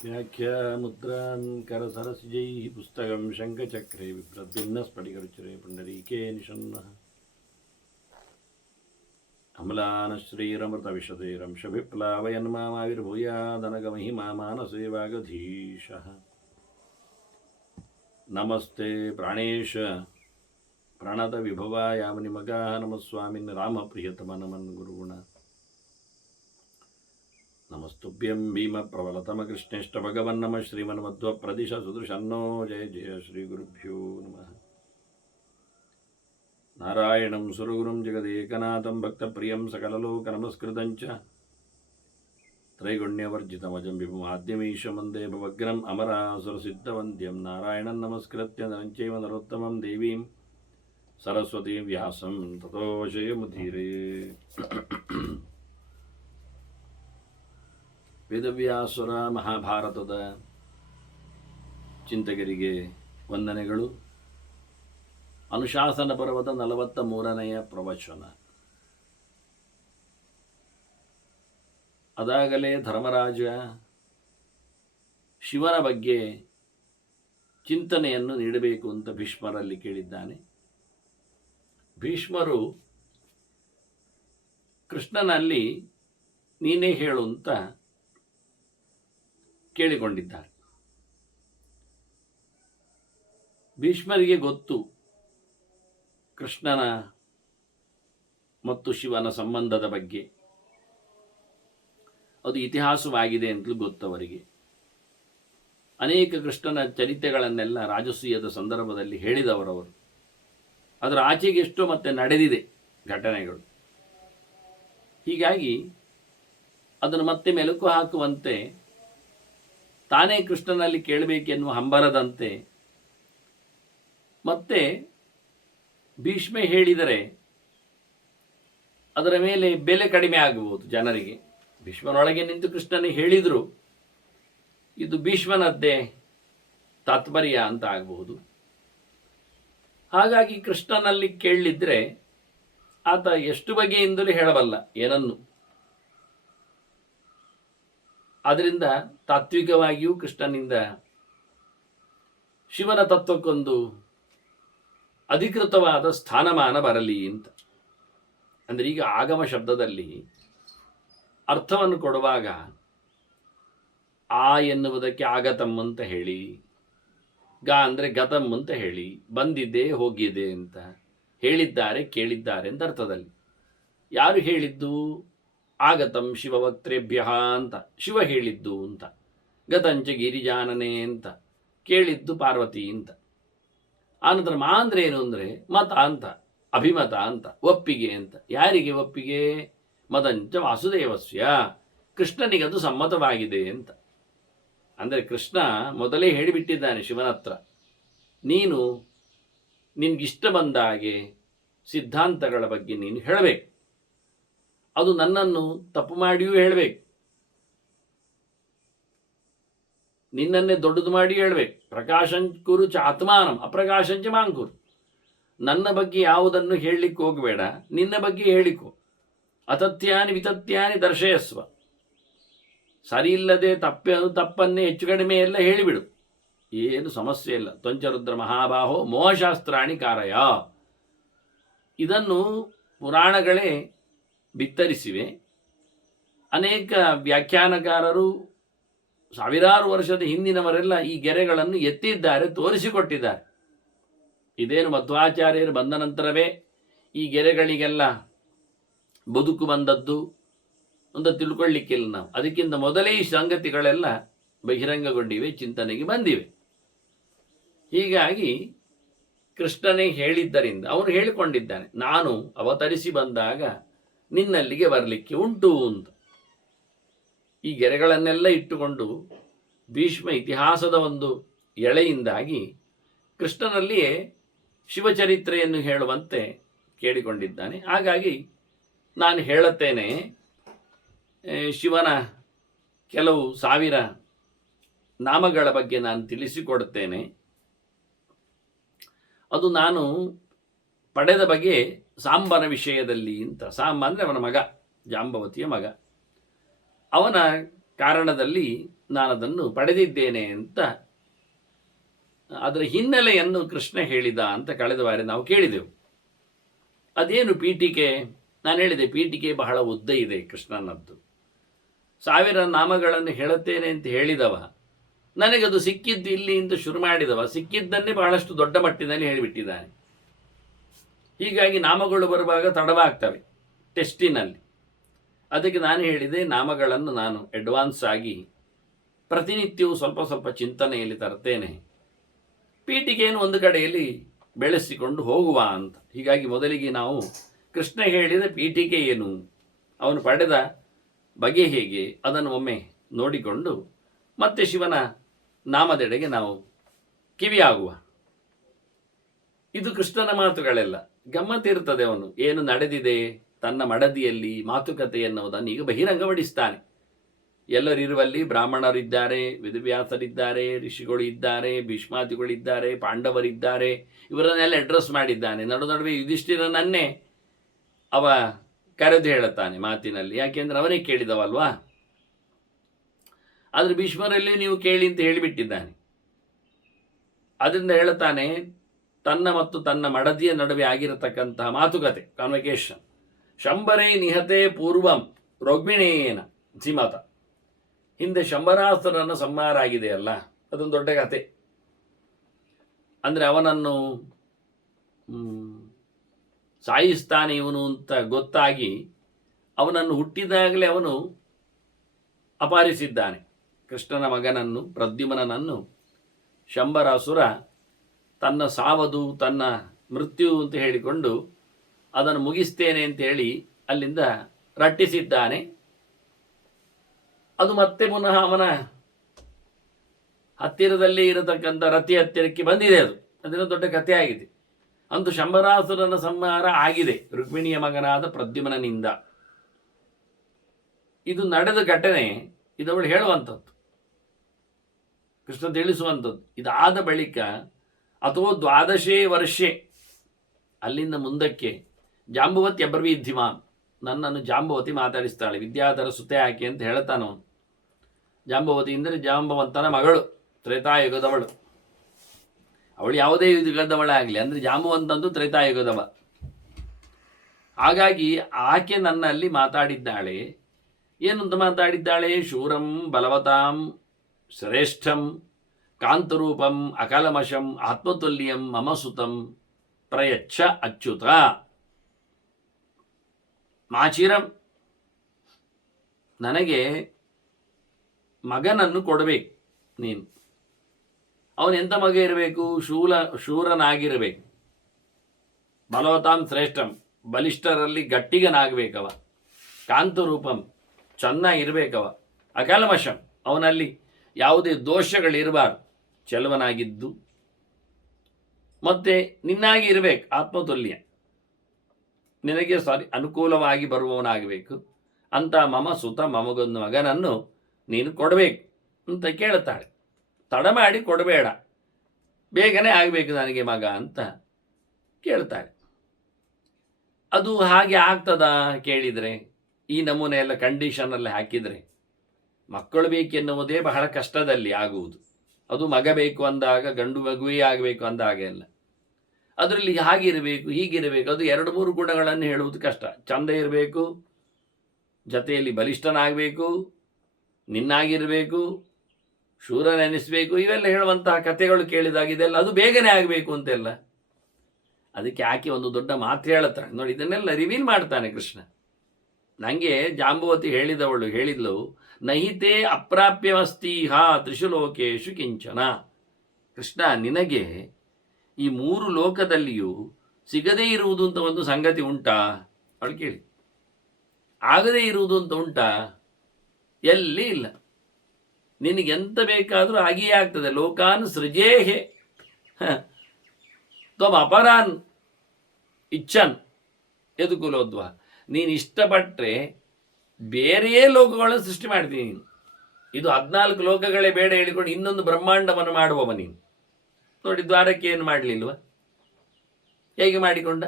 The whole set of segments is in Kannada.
व्याख्यामुद्रान् करसरसिजैः पुस्तकं शङ्खचक्रे बिभ्रद्भिन्नस्फटिकरुचिरे पुण्डरीके निषण्णः अम्लानश्रीरमृतविशदैरंशभिप्लावयन्मामाविर्भूयादनगमहिमा मानसे वागधीशः नमस्ते प्राणेश प्रणतविभवायामुनिमगाः नमः स्वामिन् रामप्रियतमनमन् गुरुगुण नमस्तुभ्यं भीमप्रबलतमकृष्णेष्टभगवन्नमः श्रीमन्मध्वप्रदिश सुदृशन्नो जय जय श्रीगुरुभ्यो नमः नारायणं सुरगुरुं जगदेकनाथं भक्तप्रियं सकललोकनमस्कृतं च त्रैगुण्यवर्जितमजं विभुमाद्यमीशं वन्दे भवग्रम् अमरासुरसिद्धवन्द्यं नारायणं नमस्कृत्य नरं चैव नरोत्तमं देवीं सरस्वतीं व्यासं ततो जयमुदीरये ವೇದವ್ಯಾಸುರ ಮಹಾಭಾರತದ ಚಿಂತಕರಿಗೆ ವಂದನೆಗಳು. ಅನುಶಾಸನ ಪರ್ವದ 43ನೆಯ ಪ್ರವಚನ. ಅದಾಗಲೇ ಧರ್ಮರಾಜ ಶಿವನ ಬಗ್ಗೆ ಚಿಂತನೆಯನ್ನು ನೀಡಬೇಕು ಅಂತ ಭೀಷ್ಮರಲ್ಲಿ ಕೇಳಿದ್ದಾನೆ. ಭೀಷ್ಮರು ಕೃಷ್ಣನಲ್ಲಿ ನೀನೇ ಹೇಳು ಅಂತ ಕೇಳಿಕೊಂಡಿದ್ದಾರೆ. ಭೀಷ್ಮರಿಗೆ ಗೊತ್ತು ಕೃಷ್ಣನ ಮತ್ತು ಶಿವನ ಸಂಬಂಧದ ಬಗ್ಗೆ, ಅದು ಇತಿಹಾಸವಾಗಿದೆ ಅಂತಲೂ ಗೊತ್ತವರಿಗೆ. ಅನೇಕ ಕೃಷ್ಣನ ಚರಿತ್ರೆಗಳನ್ನೆಲ್ಲ ರಾಜಸೂಯದ ಸಂದರ್ಭದಲ್ಲಿ ಹೇಳಿದವರವರು. ಅದರ ಆಚೆಗೆಷ್ಟೋ ಮತ್ತೆ ನಡೆದಿದೆ ಘಟನೆಗಳು. ಹೀಗಾಗಿ ಅದನ್ನು ಮತ್ತೆ ಮೆಲುಕು ಹಾಕುವಂತೆ ತಾನೇ ಕೃಷ್ಣನಲ್ಲಿ ಕೇಳಬೇಕೆನ್ನುವ ಹಂಬಲದಂತೆ ಮತ್ತೆ ಭೀಷ್ಮೆ ಹೇಳಿದರೆ ಅದರ ಮೇಲೆ ಬೆಲೆ ಕಡಿಮೆ ಆಗಬಹುದು ಜನರಿಗೆ. ಭೀಷ್ಮನೊಳಗೆ ನಿಂತು ಕೃಷ್ಣನಿಗೆ ಹೇಳಿದ್ರು ಇದು ಭೀಷ್ಮನದ್ದೇ ತಾತ್ಪರ್ಯ ಅಂತ ಆಗಬಹುದು. ಹಾಗಾಗಿ ಕೃಷ್ಣನಲ್ಲಿ ಕೇಳಲಿದ್ರೆ ಆತ ಎಷ್ಟು ಬಗೆಯಿಂದಲೂ ಹೇಳಬಲ್ಲ ಏನನ್ನು. ಆದ್ದರಿಂದ ತಾತ್ವಿಕವಾಗಿಯೂ ಕೃಷ್ಣನಿಂದ ಶಿವನ ತತ್ವಕ್ಕೊಂದು ಅಧಿಕೃತವಾದ ಸ್ಥಾನಮಾನ ಬರಲಿ ಅಂತ. ಅಂದರೆ ಈಗ ಆಗಮ ಶಬ್ದದಲ್ಲಿ ಅರ್ಥವನ್ನು ಕೊಡುವಾಗ ಆ ಎನ್ನುವುದಕ್ಕೆ ಆಗತಂ ಅಂತ ಹೇಳಿ, ಗ ಅಂದರೆ ಗತಂ ಅಂತ ಹೇಳಿ, ಬಂದಿದೆ ಹೋಗಿದೆ ಅಂತ ಹೇಳಿದ್ದಾರೆ ಕೇಳಿದ್ದಾರೆ ಅಂತ ಅರ್ಥದಲ್ಲಿ. ಯಾರು ಹೇಳಿದ್ದು? ಆಗತಂ ಶಿವವಕ್ತ್ರೇಭ್ಯ ಅಂತ ಶಿವ ಹೇಳಿದ್ದು ಅಂತ, ಗತಂಚ ಗಿರಿಜಾನನೆ ಅಂತ ಕೇಳಿದ್ದು ಪಾರ್ವತಿ ಅಂತ. ಆನಂತರ ಮಾ ಅಂದ್ರೆ ಏನು ಅಂದರೆ ಮತ ಅಂತ, ಅಭಿಮತ ಅಂತ, ಒಪ್ಪಿಗೆ ಅಂತ. ಯಾರಿಗೆ ಒಪ್ಪಿಗೆ? ಮದಂಚ ವಾಸುದೇವಸ್ಯ, ಕೃಷ್ಣನಿಗದು ಸಮ್ಮತವಾಗಿದೆ ಅಂತ. ಅಂದರೆ ಕೃಷ್ಣ ಮೊದಲೇ ಹೇಳಿಬಿಟ್ಟಿದ್ದಾನೆ ಶಿವನ ಹತ್ರ, ನೀನು ನಿನ್ಗಿಷ್ಟ ಬಂದ ಹಾಗೆ ಸಿದ್ಧಾಂತಗಳ ಬಗ್ಗೆ ನೀನು ಹೇಳಬೇಕು. ಅದು ನನ್ನನ್ನು ತಪ್ಪು ಮಾಡಿಯೂ ಹೇಳಬೇಕು, ನಿನ್ನನ್ನೇ ದೊಡ್ಡದು ಮಾಡಿ ಹೇಳಬೇಕು. ಪ್ರಕಾಶಂಕುರು ಚ ಆತ್ಮಾನಂ ಅಪ್ರಕಾಶಂಚ ಮಾಂಕುರು. ನನ್ನ ಬಗ್ಗೆ ಯಾವುದನ್ನು ಹೇಳಲಿಕ್ಕೆ ಹೋಗಬೇಡ, ನಿನ್ನ ಬಗ್ಗೆ ಹೇಳಿಕೊ. ಅತಥ್ಯಾನಿ ವಿತಥ್ಯಾನಿ ದರ್ಶಯಸ್ವ. ಸರಿ ಇಲ್ಲದೆ ತಪ್ಪನ್ನೇ ಹೆಚ್ಚು ಕಡಿಮೆ ಎಲ್ಲ ಹೇಳಿಬಿಡು, ಏನು ಸಮಸ್ಯೆ ಇಲ್ಲ. ತ್ವಂಚರುದ್ರ ಮಹಾಬಾಹೋ ಮೋಹಶಾಸ್ತ್ರಾಣಿ ಕಾರಯ. ಇದನ್ನು ಪುರಾಣಗಳೇ ಬಿತ್ತರಿಸಿವೆ. ಅನೇಕ ವ್ಯಾಖ್ಯಾನಕಾರರು ಸಾವಿರಾರು ವರ್ಷದ ಹಿಂದಿನವರೆಲ್ಲ ಈ ಗೆರೆಗಳನ್ನು ಎತ್ತಿದ್ದಾರೆ, ತೋರಿಸಿಕೊಟ್ಟಿದ್ದಾರೆ. ಇದೇನು ಮಧ್ವಾಚಾರ್ಯರು ಬಂದ ನಂತರವೇ ಈ ಗೆರೆಗಳಿಗೆಲ್ಲ ಬದುಕು ಬಂದದ್ದು ಅಂತ ತಿಳ್ಕೊಳ್ಳಿಕ್ಕಿಲ್ಲ ನಾವು. ಅದಕ್ಕಿಂತ ಮೊದಲೇ ಈ ಸಂಗತಿಗಳೆಲ್ಲ ಬಹಿರಂಗಗೊಂಡಿವೆ, ಚಿಂತನೆಗೆ ಬಂದಿವೆ. ಹೀಗಾಗಿ ಕೃಷ್ಣನೇ ಹೇಳಿದ್ದರಿಂದ ಅವನು ಹೇಳಿಕೊಂಡಿದ್ದಾನೆ, ನಾನು ಅವತರಿಸಿ ಬಂದಾಗ ನಿನ್ನಲ್ಲಿಗೆ ಬರಲಿಕ್ಕೆ ಉಂಟು ಅಂತ. ಈ ಗೆರೆಗಳನ್ನೆಲ್ಲ ಇಟ್ಟುಕೊಂಡು ಭೀಷ್ಮ ಇತಿಹಾಸದ ಒಂದು ಎಳೆಯಿಂದಾಗಿ ಕೃಷ್ಣನಲ್ಲಿಯೇ ಶಿವಚರಿತ್ರೆಯನ್ನು ಹೇಳುವಂತೆ ಕೇಳಿಕೊಂಡಿದ್ದಾನೆ. ಹಾಗಾಗಿ ನಾನು ಹೇಳುತ್ತೇನೆ, ಶಿವನ ಕೆಲವು ಸಾವಿರ ನಾಮಗಳ ಬಗ್ಗೆ ನಾನು ತಿಳಿಸಿಕೊಡುತ್ತೇನೆ. ಅದು ನಾನು ಪಡೆದ ಬಗೆ ಸಾಂಬನ ವಿಷಯದಲ್ಲಿ ಅಂತ. ಸಾಂಬ ಅಂದರೆ ಅವನ ಮಗ, ಜಾಂಬವತಿಯ ಮಗ. ಅವನ ಕಾರಣದಲ್ಲಿ ನಾನದನ್ನು ಪಡೆದಿದ್ದೇನೆ ಅಂತ ಅದರ ಹಿನ್ನೆಲೆಯನ್ನು ಕೃಷ್ಣ ಹೇಳಿದ ಅಂತ ಕಳೆದ ಬಾರಿ ನಾವು ಕೇಳಿದೆವು. ಅದೇನು ಪೀಠಿಕೆ? ನಾನು ಹೇಳಿದೆ ಪೀಠಿಕೆ ಬಹಳ ಉದ್ದ ಇದೆ ಕೃಷ್ಣನದ್ದು. 1000 ನಾಮಗಳನ್ನು ಹೇಳುತ್ತೇನೆ ಅಂತ ಹೇಳಿದವ ನನಗದು ಸಿಕ್ಕಿದ್ದು ಇಲ್ಲಿ ಅಂತ ಶುರು ಮಾಡಿದವ ಸಿಕ್ಕಿದ್ದನ್ನೇ ಬಹಳಷ್ಟು ದೊಡ್ಡ ಮಟ್ಟಿನಲ್ಲಿ ಹೇಳಿಬಿಟ್ಟಿದ್ದಾನೆ. ಹೀಗಾಗಿ ನಾಮಗಳು ಬರುವಾಗ ತಡವಾಗ್ತವೆ ಟೆಸ್ಟಿನಲ್ಲಿ. ಅದಕ್ಕೆ ನಾನು ಹೇಳಿದೆ ನಾಮಗಳನ್ನು ನಾನು ಅಡ್ವಾನ್ಸ್ ಆಗಿ ಪ್ರತಿನಿತ್ಯವೂ ಸ್ವಲ್ಪ ಸ್ವಲ್ಪ ಚಿಂತನೆಯಲ್ಲಿ ತರ್ತೇನೆ, ಪೀಠಿಕೆಯನ್ನು ಒಂದು ಕಡೆಯಲ್ಲಿ ಬೆಳೆಸಿಕೊಂಡು ಹೋಗುವ ಅಂತ. ಹೀಗಾಗಿ ಮೊದಲಿಗೆ ನಾವು ಕೃಷ್ಣ ಹೇಳಿದ ಪೀಠಿಕೆ ಏನು, ಅವನು ಪಡೆದ ಬಗೆ ಹೇಗೆ, ಅದನ್ನು ಒಮ್ಮೆ ನೋಡಿಕೊಂಡು ಮತ್ತೆ ಶಿವನ ನಾಮದೆಡೆಗೆ ನಾವು ಕಿವಿಯಾಗುವ. ಇದು ಕೃಷ್ಣನ ಮಾತುಗಳೆಲ್ಲ ಗಮ್ಮತ್ತಿರ್ತದೆ. ಅವನು ಏನು ನಡೆದಿದೆ ತನ್ನ ಮಡದಿಯಲ್ಲಿ ಮಾತುಕತೆ ಎನ್ನುವುದನ್ನು ಈಗ ಬಹಿರಂಗಪಡಿಸ್ತಾನೆ. ಎಲ್ಲರಿರುವಲ್ಲಿ ಬ್ರಾಹ್ಮಣರಿದ್ದಾರೆ, ವೇದವ್ಯಾಸರಿದ್ದಾರೆ, ಋಷಿಗಳು ಇದ್ದಾರೆ, ಭೀಷ್ಮಾದಿಗಳಿದ್ದಾರೆ, ಪಾಂಡವರಿದ್ದಾರೆ, ಇವರನ್ನೆಲ್ಲ ಅಡ್ರೆಸ್ ಮಾಡಿದ್ದಾನೆ. ನಡುವೆ ಯುಧಿಷ್ಠಿರನನ್ನೇ ಅವ ಕರೆದು ಹೇಳುತ್ತಾನೆ ಮಾತಿನಲ್ಲಿ, ಯಾಕೆಂದ್ರೆ ಅವನೇ ಕೇಳಿದವಲ್ವಾ. ಆದರೆ ಭೀಷ್ಮರಲ್ಲಿ ನೀವು ಕೇಳಿ ಅಂತ ಹೇಳಿಬಿಟ್ಟಿದ್ದಾನೆ. ಅದರಿಂದ ಹೇಳುತ್ತಾನೆ ತನ್ನ ಮತ್ತು ತನ್ನ ಮಡದಿಯ ನಡುವೆ ಆಗಿರತಕ್ಕಂತಹ ಮಾತುಕತೆ, ಕಾನ್ವಕೇಶನ್. ಶಂಬರೇ ನಿಹತೆ ಪೂರ್ವಂ ರೋಗ್ಮಿಣೇನ ಧೀಮತ. ಹಿಂದೆ ಶಂಬರಾಸುರನ ಸಂಹಾರ ಆಗಿದೆಯಲ್ಲ, ಅದೊಂದು ದೊಡ್ಡ ಕತೆ. ಅಂದರೆ ಅವನನ್ನು ಸಾಯಿಸ್ತಾನೆ ಇವನು ಅಂತ ಗೊತ್ತಾಗಿ ಅವನನ್ನು ಹುಟ್ಟಿದಾಗಲೇ ಅವನು ಅಪಹರಿಸಿದ್ದಾನೆ. ಕೃಷ್ಣನ ಮಗನನ್ನು ಪ್ರದ್ಯುಮ್ನನನ್ನು ಶಂಬರಾಸುರ ತನ್ನ ಸಾವದು ತನ್ನ ಮೃತ್ಯು ಅಂತ ಹೇಳಿಕೊಂಡು ಅದನ್ನು ಮುಗಿಸ್ತೇನೆ ಅಂತ ಹೇಳಿ ಅಲ್ಲಿಂದ ರಟ್ಟಿಸಿದ್ದಾನೆ. ಅದು ಮತ್ತೆ ಪುನಃ ಅವನ ಹತ್ತಿರದಲ್ಲೇ ಇರತಕ್ಕಂಥ ರತಿ ಹತ್ತಿರಕ್ಕೆ ಬಂದಿದೆ. ಅದನ್ನು ದೊಡ್ಡ ಕಥೆ ಆಗಿದೆ. ಅಂತೂ ಶಂಬರಾಸುರನ ಸಂಹಾರ ಆಗಿದೆ ರುಕ್ಮಿಣಿಯ ಮಗನಾದ ಪ್ರದ್ಯುಮ್ನನಿಂದ. ಇದು ನಡೆದ ಘಟನೆ, ಇದವಳು ಹೇಳುವಂಥದ್ದು, ಕೃಷ್ಣ ತಿಳಿಸುವಂಥದ್ದು. ಇದಾದ ಬಳಿಕ ಅಥವಾ 12 ವರ್ಷೆ ಅಲ್ಲಿಂದ ಮುಂದಕ್ಕೆ ಜಾಂಬವತಿ ಅಬ್ರವೀದ್ಧಿಮಾನ್, ನನ್ನನ್ನು ಜಾಂಬವತಿ ಮಾತಾಡಿಸ್ತಾಳೆ, ವಿದ್ಯಾಧರ ಸುತೆ ಹಾಕಿ ಅಂತ ಹೇಳ್ತಾನವನು. ಜಾಂಬವತಿ ಅಂದರೆ ಜಾಂಬವಂತನ ಮಗಳು, ತ್ರೇತಾಯುಗದವಳು. ಅವಳು ಯಾವುದೇ ಯುಗದವಳಾಗಲಿ, ಅಂದರೆ ಜಾಂಬವಂತಂದು ತ್ರೇತಾಯುಗದವ. ಹಾಗಾಗಿ ಆಕೆ ನನ್ನಲ್ಲಿ ಮಾತಾಡಿದ್ದಾಳೆ. ಏನಂತ ಮಾತಾಡಿದ್ದಾಳೆ? ಶೂರಂ ಬಲವತಾಂ ಶ್ರೇಷ್ಠಂ ಕಾಂತರೂಪಂ ಅಕಲಮಶಂ ಆತ್ಮತುಲ್ಯಂ ಮಮ ಸುತಂ ಪ್ರಯಚ್ಛ ಅಚ್ಯುತ. ಮಾಚಿರಂ, ನನಗೆ ಮಗನನ್ನು ಕೊಡಬೇಕು ನೀನು. ಅವನು ಎಂಥ ಮಗ ಇರಬೇಕು? ಶೂರನಾಗಿರಬೇಕು. ಬಲವತಾಂ ಶ್ರೇಷ್ಠಂ, ಬಲಿಷ್ಠರಲ್ಲಿ ಗಟ್ಟಿಗನಾಗಬೇಕವ. ಕಾಂತರೂಪಂ, ಚೆನ್ನಾಗಿರ್ಬೇಕವ. ಅಕಲ್ಮಶಂ, ಅವನಲ್ಲಿ ಯಾವುದೇ ದೋಷಗಳಿರಬಾರ್ದು, ಚೆಲುವನಾಗಿದ್ದು. ಮತ್ತೆ ನಿನ್ನಾಗಿ ಇರಬೇಕು, ಆತ್ಮತುಲ್ಯ, ನಿನಗೆ ಅನುಕೂಲವಾಗಿ ಬರುವವನಾಗಬೇಕು ಅಂತ ಮಮ ಸುತ ಮಮಗೊಂದು ಮಗನನ್ನು ನೀನು ಕೊಡಬೇಕು ಅಂತ ಕೇಳುತ್ತಾಳೆ. ತಡ ಮಾಡಿ ಕೊಡಬೇಡ, ಬೇಗನೆ ಆಗಬೇಕು ನನಗೆ ಮಗ ಅಂತ ಕೇಳ್ತಾಳೆ. ಅದು ಹಾಗೆ ಆಗ್ತದಾ ಕೇಳಿದರೆ? ಈ ನಮೂನೆ ಎಲ್ಲ ಕಂಡೀಷನಲ್ಲಿ ಹಾಕಿದರೆ ಮಕ್ಕಳು ಬೇಕೆನ್ನುವುದೇ ಬಹಳ ಕಷ್ಟದಲ್ಲಿ ಆಗುವುದು. ಅದು ಮಗ ಬೇಕು ಅಂದಾಗ, ಗಂಡು ಮಗುವೇ ಆಗಬೇಕು ಅಂದಾಗ ಎಲ್ಲ ಅದರಲ್ಲಿ ಹಾಗಿರಬೇಕು ಹೀಗಿರಬೇಕು, ಅದು 2-3 ಗುಣಗಳನ್ನು ಹೇಳುವುದು ಕಷ್ಟ. ಚಂದ ಇರಬೇಕು, ಜೊತೆಯಲ್ಲಿ ಬಲಿಷ್ಠನಾಗಬೇಕು, ನಿನ್ನಾಗಿರಬೇಕು, ಶೂರನೆನಿಸಬೇಕು, ಇವೆಲ್ಲ ಹೇಳುವಂತಹ ಕಥೆಗಳು ಕೇಳಿದಾಗ ಇದೆಲ್ಲ ಅದು ಬೇಗನೆ ಆಗಬೇಕು ಅಂತೆಲ್ಲ. ಅದಕ್ಕೆ ಆಕೆ ಒಂದು ದೊಡ್ಡ ಮಾತು ಹೇಳುತ್ತಾಳೆ ನೋಡಿ. ಇದನ್ನೆಲ್ಲ ರಿವೀಲ್ ಮಾಡ್ತಾನೆ ಕೃಷ್ಣ. ನನಗೆ ಜಾಂಬವತಿ ಹೇಳಿದ್ಲು, ನಹಿತೇ ಅಪ್ರಾಪ್ಯವಸ್ತೀಹ ತ್ರಿಷು ಲೋಕೇಶು ಕಿಂಚನ. ಕೃಷ್ಣ, ನಿನಗೆ ಈ 3 ಲೋಕದಲ್ಲಿಯೂ ಸಿಗದೇ ಇರುವುದು ಅಂತ ಒಂದು ಸಂಗತಿ ಉಂಟಾ? ಅವಳು ಕೇಳಿ. ಆಗದೇ ಇರುವುದು ಅಂತ ಉಂಟಾ? ಎಲ್ಲಿ ಇಲ್ಲ. ನಿನಗೆಂತ ಬೇಕಾದರೂ ಆಗಿಯೇ ಆಗ್ತದೆ. ಲೋಕಾನ್ ಸೃಜೇಹೆ ತ್ವಂ ಅಪರಾನ್ ಇಚ್ಛನ್ ಯದುಕುಲೋದ್ವ. ನೀನು ಇಷ್ಟಪಟ್ಟರೆ ಬೇರೆಯೇ ಲೋಕಗಳನ್ನು ಸೃಷ್ಟಿ ಮಾಡ್ತೀನಿ ನೀನು. ಇದು 14 ಲೋಕಗಳೇ ಬೇಡ ಹೇಳಿಕೊಂಡು ಇನ್ನೊಂದು ಬ್ರಹ್ಮಾಂಡವನ್ನು ಮಾಡುವವ ನೀನು. ನೋಡಿ, ದ್ವಾರಕ್ಕೆ ಏನು ಮಾಡಲಿಲ್ವ? ಹೇಗೆ ಮಾಡಿಕೊಂಡ?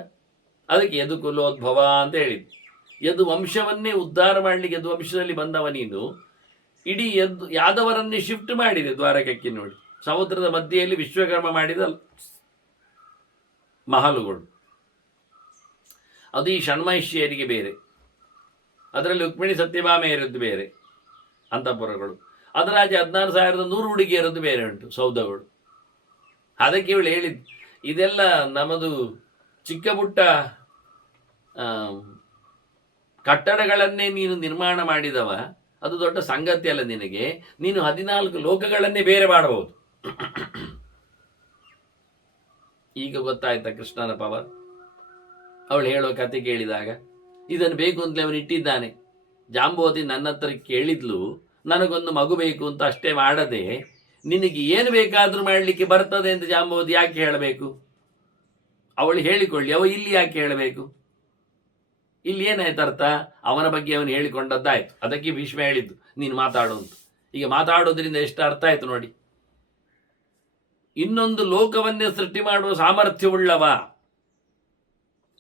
ಅದಕ್ಕೆ ಯದುಕುಲೋದ್ಭವ ಅಂತ ಹೇಳಿದ್ದು. ಯದು ವಂಶವನ್ನೇ ಉದ್ಧಾರ ಮಾಡಲಿಕ್ಕೆ ಯದು ವಂಶದಲ್ಲಿ ಬಂದವ ನೀನು. ಇಡೀ ಯಾದವರನ್ನೇ ಶಿಫ್ಟ್ ಮಾಡಿದೆ ದ್ವಾರಕಕ್ಕೆ. ನೋಡಿ, ಸಮುದ್ರದ ಮಧ್ಯೆಯಲ್ಲಿ ವಿಶ್ವಕರ್ಮ ಮಾಡಿದ ಮಹಲುಗಳು. ಅದು ಈ ಷಣ್ಮಹಿಷಿಯರಿಗೆ ಬೇರೆ, ಅದರಲ್ಲಿ ರುಕ್ಮಿಣಿ ಸತ್ಯಭಾಮೆಯರದ್ದು ಬೇರೆ ಅಂತಃಪುರಗಳು. ಅದರಾಚೆ 16,100 ಹುಡುಗಿಯರದ್ದು ಬೇರೆ ಉಂಟು ಸೌಧಗಳು. ಅದಕ್ಕೆ ಇವಳು ಹೇಳಿದ್ದು, ಇದೆಲ್ಲ ನಮ್ಮದು ಚಿಕ್ಕ ಪುಟ್ಟ ಕಟ್ಟಡಗಳನ್ನೇ ನೀನು ನಿರ್ಮಾಣ ಮಾಡಿದವ, ಅದು ದೊಡ್ಡ ಸಂಗತಿ ಅಲ್ಲ ನಿನಗೆ. ನೀನು 14 ಲೋಕಗಳನ್ನೇ ಬೇರೆ ಮಾಡಬಹುದು. ಈಗ ಗೊತ್ತಾಯ್ತಾ ಕೃಷ್ಣನ ಪವರ್? ಅವಳು ಹೇಳೋ ಕತೆ ಕೇಳಿದಾಗ, ಇದನ್ನು ಬೇಕು ಅಂತಲೇ ಅವನು ಇಟ್ಟಿದ್ದಾನೆ. ಜಾಂಬವತಿ ನನ್ನ ಹತ್ರ ಕೇಳಿದ್ಲು, ನನಗೊಂದು ಮಗು ಬೇಕು ಅಂತ ಅಷ್ಟೇ ಮಾಡದೆ ನಿನಗೆ ಏನು ಬೇಕಾದರೂ ಮಾಡಲಿಕ್ಕೆ ಬರ್ತದೆ ಅಂತ ಜಾಂಬವತಿ ಯಾಕೆ ಹೇಳಬೇಕು? ಅವಳು ಹೇಳಿಕೊಳ್ಳಿ, ಅವ ಇಲ್ಲಿ ಯಾಕೆ ಹೇಳಬೇಕು? ಇಲ್ಲಿ ಏನಾಯ್ತು ಅರ್ಥ? ಅವನ ಬಗ್ಗೆ ಅವನು ಹೇಳಿಕೊಂಡದ್ದಾಯ್ತು. ಅದಕ್ಕೆ ಭೀಷ್ಮ ಹೇಳಿದ್ದು ನೀನು ಮಾತಾಡು ಅಂತ. ಈಗ ಮಾತಾಡೋದ್ರಿಂದ ಎಷ್ಟು ಅರ್ಥ ಆಯ್ತು ನೋಡಿ. ಇನ್ನೊಂದು ಲೋಕವನ್ನೇ ಸೃಷ್ಟಿ ಮಾಡುವ ಸಾಮರ್ಥ್ಯವುಳ್ಳವ.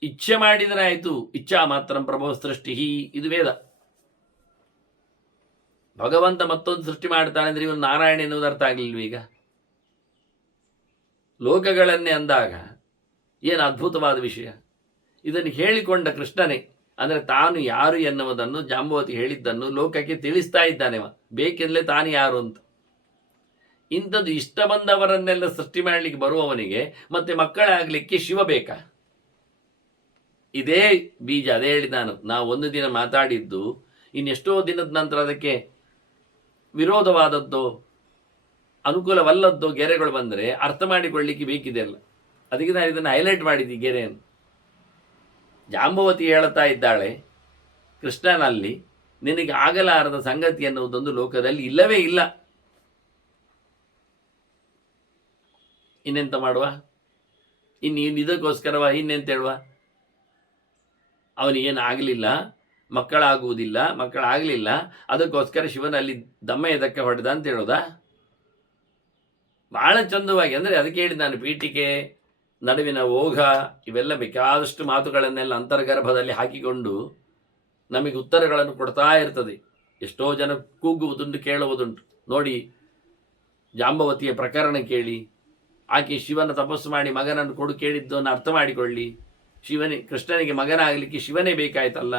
ಇಚ್ಛೆ ಮಾಡಿದರೆ ಆಯಿತು. ಇಚ್ಛಾ ಮಾತ್ರ ಪ್ರಭವ ಸೃಷ್ಟಿ, ಇದು ವೇದ. ಭಗವಂತ ಮತ್ತೊಂದು ಸೃಷ್ಟಿ ಮಾಡ್ತಾನೆ ಅಂದ್ರೆ ಇವನು ನಾರಾಯಣ ಎನ್ನುವುದು ಅರ್ಥ ಆಗಲಿಲ್ವ? ಈಗ ಲೋಕಗಳನ್ನೇ ಅಂದಾಗ ಏನು ಅದ್ಭುತವಾದ ವಿಷಯ. ಇದನ್ನು ಹೇಳಿಕೊಂಡ ಕೃಷ್ಣನೇ, ಅಂದರೆ ತಾನು ಯಾರು ಎನ್ನುವುದನ್ನು ಜಾಂಬವತಿ ಹೇಳಿದ್ದನ್ನು ಲೋಕಕ್ಕೆ ತಿಳಿಸ್ತಾ ಇದ್ದಾನೆವ, ಬೇಕೆಂದಲೇ ತಾನು ಯಾರು ಅಂತ. ಇಂಥದ್ದು ಇಷ್ಟ ಬಂದವರನ್ನೆಲ್ಲ ಸೃಷ್ಟಿ ಮಾಡಲಿಕ್ಕೆ ಬರುವವನಿಗೆ ಮತ್ತೆ ಮಕ್ಕಳಾಗಲಿಕ್ಕೆ ಶಿವ ಬೇಕಾ? ಇದೇ ಬೀಜ. ಅದೇ ಹೇಳಿದ ನಾವು ಒಂದು ದಿನ ಮಾತಾಡಿದ್ದು, ಇನ್ನೆಷ್ಟೋ ದಿನದ ನಂತರ ಅದಕ್ಕೆ ವಿರೋಧವಾದದ್ದು, ಅನುಕೂಲವಲ್ಲದ್ದು ಗೆರೆಗಳು ಬಂದರೆ ಅರ್ಥ ಮಾಡಿಕೊಳ್ಳಿಕ್ಕೆ ಬೇಕಿದೆ ಅಲ್ಲ. ಅದಕ್ಕೆ ನಾನು ಇದನ್ನು ಹೈಲೈಟ್ ಮಾಡಿದ್ದೆ ಗೆರೆಯನ್ನು. ಜಾಂಬವತಿ ಹೇಳ್ತಾ ಇದ್ದಾಳೆ, ಕೃಷ್ಣನಲ್ಲಿ ನಿನಗೆ ಆಗಲಾರದ ಸಂಗತಿ ಎನ್ನುವುದೊಂದು ಲೋಕದಲ್ಲಿ ಇಲ್ಲವೇ ಇಲ್ಲ. ಇನ್ನೆಂತ ಮಾಡುವ? ಇದಕ್ಕೋಸ್ಕರವ ಇನ್ನೆಂತ ಹೇಳುವ? ಅವನಿಗೇನು ಆಗಲಿಲ್ಲ, ಮಕ್ಕಳಾಗಲಿಲ್ಲ, ಅದಕ್ಕೋಸ್ಕರ ಶಿವನಲ್ಲಿ ದಮ್ಮ ಎದಕ್ಕೆ ಹೊಡೆದ ಅಂತ ಹೇಳೋದಾ? ಬಹಳ ಚಂದವಾಗಿ, ಅಂದರೆ ಅದಕ್ಕೆ ಹೇಳಿ ನಾನು ಪೀಠಿಕೆ ನಡುವಿನ ಓಘ ಇವೆಲ್ಲ ಬೇಕಾದಷ್ಟು ಮಾತುಗಳನ್ನೆಲ್ಲ ಅಂತರ್ಗರ್ಭದಲ್ಲಿ ಹಾಕಿಕೊಂಡು ನಮಗೆ ಉತ್ತರಗಳನ್ನು ಕೊಡ್ತಾ ಇರ್ತದೆ. ಎಷ್ಟೋ ಜನ ಕೂಗುವುದುಂಟು, ಕೇಳುವುದುಂಟು. ನೋಡಿ, ಜಾಂಬವತಿಯ ಪ್ರಕರಣ ಕೇಳಿ, ಆಕೆ ಶಿವನ ತಪಸ್ಸು ಮಾಡಿ ಮಗನನ್ನು ಕೊಡು ಕೇಳಿದ್ದನ್ನು ಅರ್ಥ ಮಾಡಿಕೊಳ್ಳಿ. ಕೃಷ್ಣನಿಗೆ ಮಗನಾಗಲಿಕ್ಕೆ ಶಿವನೇ ಬೇಕಾಯ್ತಲ್ಲ,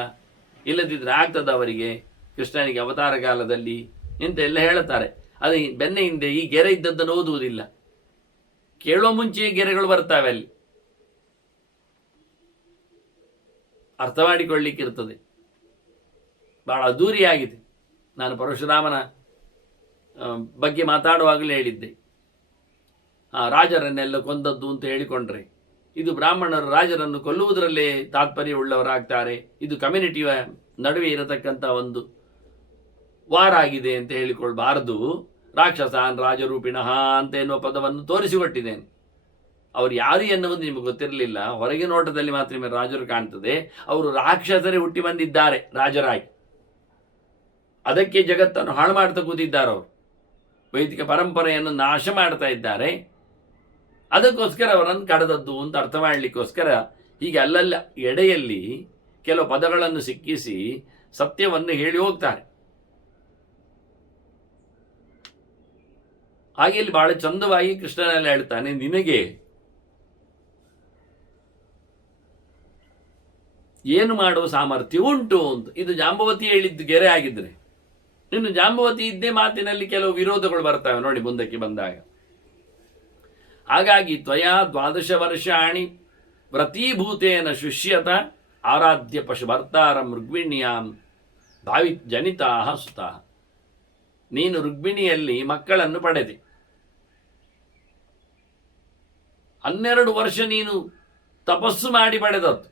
ಇಲ್ಲದಿದ್ದರೆ ಆಗ್ತದ ಅವರಿಗೆ ಕೃಷ್ಣನಿಗೆ ಅವತಾರ ಕಾಲದಲ್ಲಿ ಎಂತ ಎಲ್ಲ ಹೇಳುತ್ತಾರೆ. ಅದು ಬೆನ್ನ ಹಿಂದೆ ಈ ಗೆರೆ ಇದ್ದದ್ದನ್ನು ಓದುವುದಿಲ್ಲ. ಕೇಳುವ ಮುಂಚೆಯೇ ಗೆರೆಗಳು ಬರ್ತಾವೆ, ಅಲ್ಲಿ ಅರ್ಥ ಮಾಡಿಕೊಳ್ಳಿಕ್ಕಿರ್ತದೆ. ಬಹಳ ಅದ್ದೂರಿಯಾಗಿದೆ. ನಾನು ಪರಶುರಾಮನ ಬಗ್ಗೆ ಮಾತಾಡುವಾಗಲೇ ಹೇಳಿದ್ದೆ, ರಾಜರನ್ನೆಲ್ಲ ಕೊಂದದ್ದು ಅಂತ ಹೇಳಿಕೊಂಡ್ರೆ ಇದು ಬ್ರಾಹ್ಮಣರು ರಾಜರನ್ನು ಕೊಲ್ಲುವುದರಲ್ಲೇ ತಾತ್ಪರ್ಯವುಳ್ಳವರಾಗ್ತಾರೆ. ಇದು ಕಮ್ಯುನಿಟಿಯ ನಡುವೆ ಇರತಕ್ಕಂಥ ಒಂದು ವಾರ ಆಗಿದೆ ಅಂತ ಹೇಳಿಕೊಳ್ಬಾರದು. ರಾಕ್ಷಸಾನ್ ರಾಜರೂಪಿಣಃ ಅಂತ ಎನ್ನುವ ಪದವನ್ನು ತೋರಿಸಿಕೊಟ್ಟಿದ್ದೇನೆ. ಅವರು ಯಾರು ಎನ್ನುವುದು ನಿಮಗೆ ಗೊತ್ತಿರಲಿಲ್ಲ. ಹೊರಗೆ ನೋಟದಲ್ಲಿ ಮಾತ್ರ ನಿಮಗೆ ರಾಜರು ಕಾಣ್ತದೆ. ಅವರು ರಾಕ್ಷಸರೇ ಹುಟ್ಟಿ ಬಂದಿದ್ದಾರೆ ರಾಜರಾಗಿ. ಅದಕ್ಕೆ ಜಗತ್ತನ್ನು ಹಾಳು ಮಾಡ್ತಾ ಕೂತಿದ್ದಾರೆ. ಅವರು ವೈದಿಕ ಪರಂಪರೆಯನ್ನು ನಾಶ ಮಾಡ್ತಾ ಇದ್ದಾರೆ. ಅದಕ್ಕೋಸ್ಕರ ಅವರನ್ನು ಕಡದದ್ದು ಅಂತ ಅರ್ಥ ಮಾಡಲಿಕ್ಕೋಸ್ಕರ ಹೀಗೆ ಅಲ್ಲಲ್ಲ ಎಡೆಯಲ್ಲಿ ಕೆಲವು ಪದಗಳನ್ನು ಸಿಕ್ಕಿಸಿ ಸತ್ಯವನ್ನು ಹೇಳಿ ಹೋಗ್ತಾರೆ. ಹಾಗೆ ಇಲ್ಲಿ ಬಹಳ ಚಂದವಾಗಿ ಕೃಷ್ಣನಲ್ಲಿ ಹೇಳ್ತಾನೆ, ನಿನಗೆ ಏನು ಮಾಡುವ ಸಾಮರ್ಥ್ಯ ಉಂಟು ಅಂತ. ಇದು ಜಾಂಬವತಿ ಹೇಳಿದ್ದು ಗೆರೆ ಆಗಿದ್ರೆ, ಇನ್ನು ಜಾಂಬವತಿ ಇದ್ದೇ ಮಾತಿನಲ್ಲಿ ಕೆಲವು ವಿರೋಧಗಳು ಬರ್ತವೆ ನೋಡಿ ಮುಂದಕ್ಕೆ ಬಂದಾಗ. ಹಾಗಾಗಿ ತ್ವಯಾ 12 ವರ್ಷಾಣಿ ವ್ರತೀಭೂತೇನ ಶುಷ್ಯತ ಆರಾಧ್ಯ ಪಶು ಭರ್ತಾರಂ ರುಗ್ಮಿಣ್ಯಾಂ ಭಾವಿ ಜನಿತಾ ಸುತಾ. ನೀನು ರುಗ್ಮಿಣಿಯಲ್ಲಿ ಮಕ್ಕಳನ್ನು ಪಡೆದೆ. 12 ವರ್ಷ ನೀನು ತಪಸ್ಸು ಮಾಡಿ ಪಡೆದದ್ದು.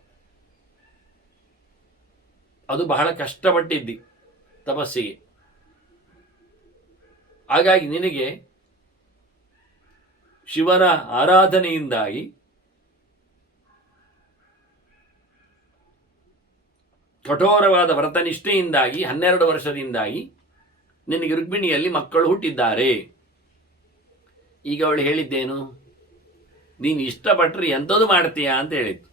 ಅದು ಬಹಳ ಕಷ್ಟಪಟ್ಟಿದ್ದಿ ತಪಸ್ಸಿಗೆ. ಹಾಗಾಗಿ ನಿನಗೆ ಶಿವನ ಆರಾಧನೆಯಿಂದಾಗಿ ಕಠೋರವಾದ ವ್ರತನಿಷ್ಠೆಯಿಂದಾಗಿ 12 ವರ್ಷದಿಂದಾಗಿ ನಿನಗೆ ರುಕ್ಮಿಣಿಯಲ್ಲಿ ಮಕ್ಕಳು ಹುಟ್ಟಿದ್ದಾರೆ. ಈಗ ಅವಳು ಹೇಳಿದ್ದೇನು? ನೀನು ಇಷ್ಟಪಟ್ಟರೆ ಎಂಥದ್ದು ಮಾಡ್ತೀಯಾ ಅಂತ ಹೇಳಿತ್ತು.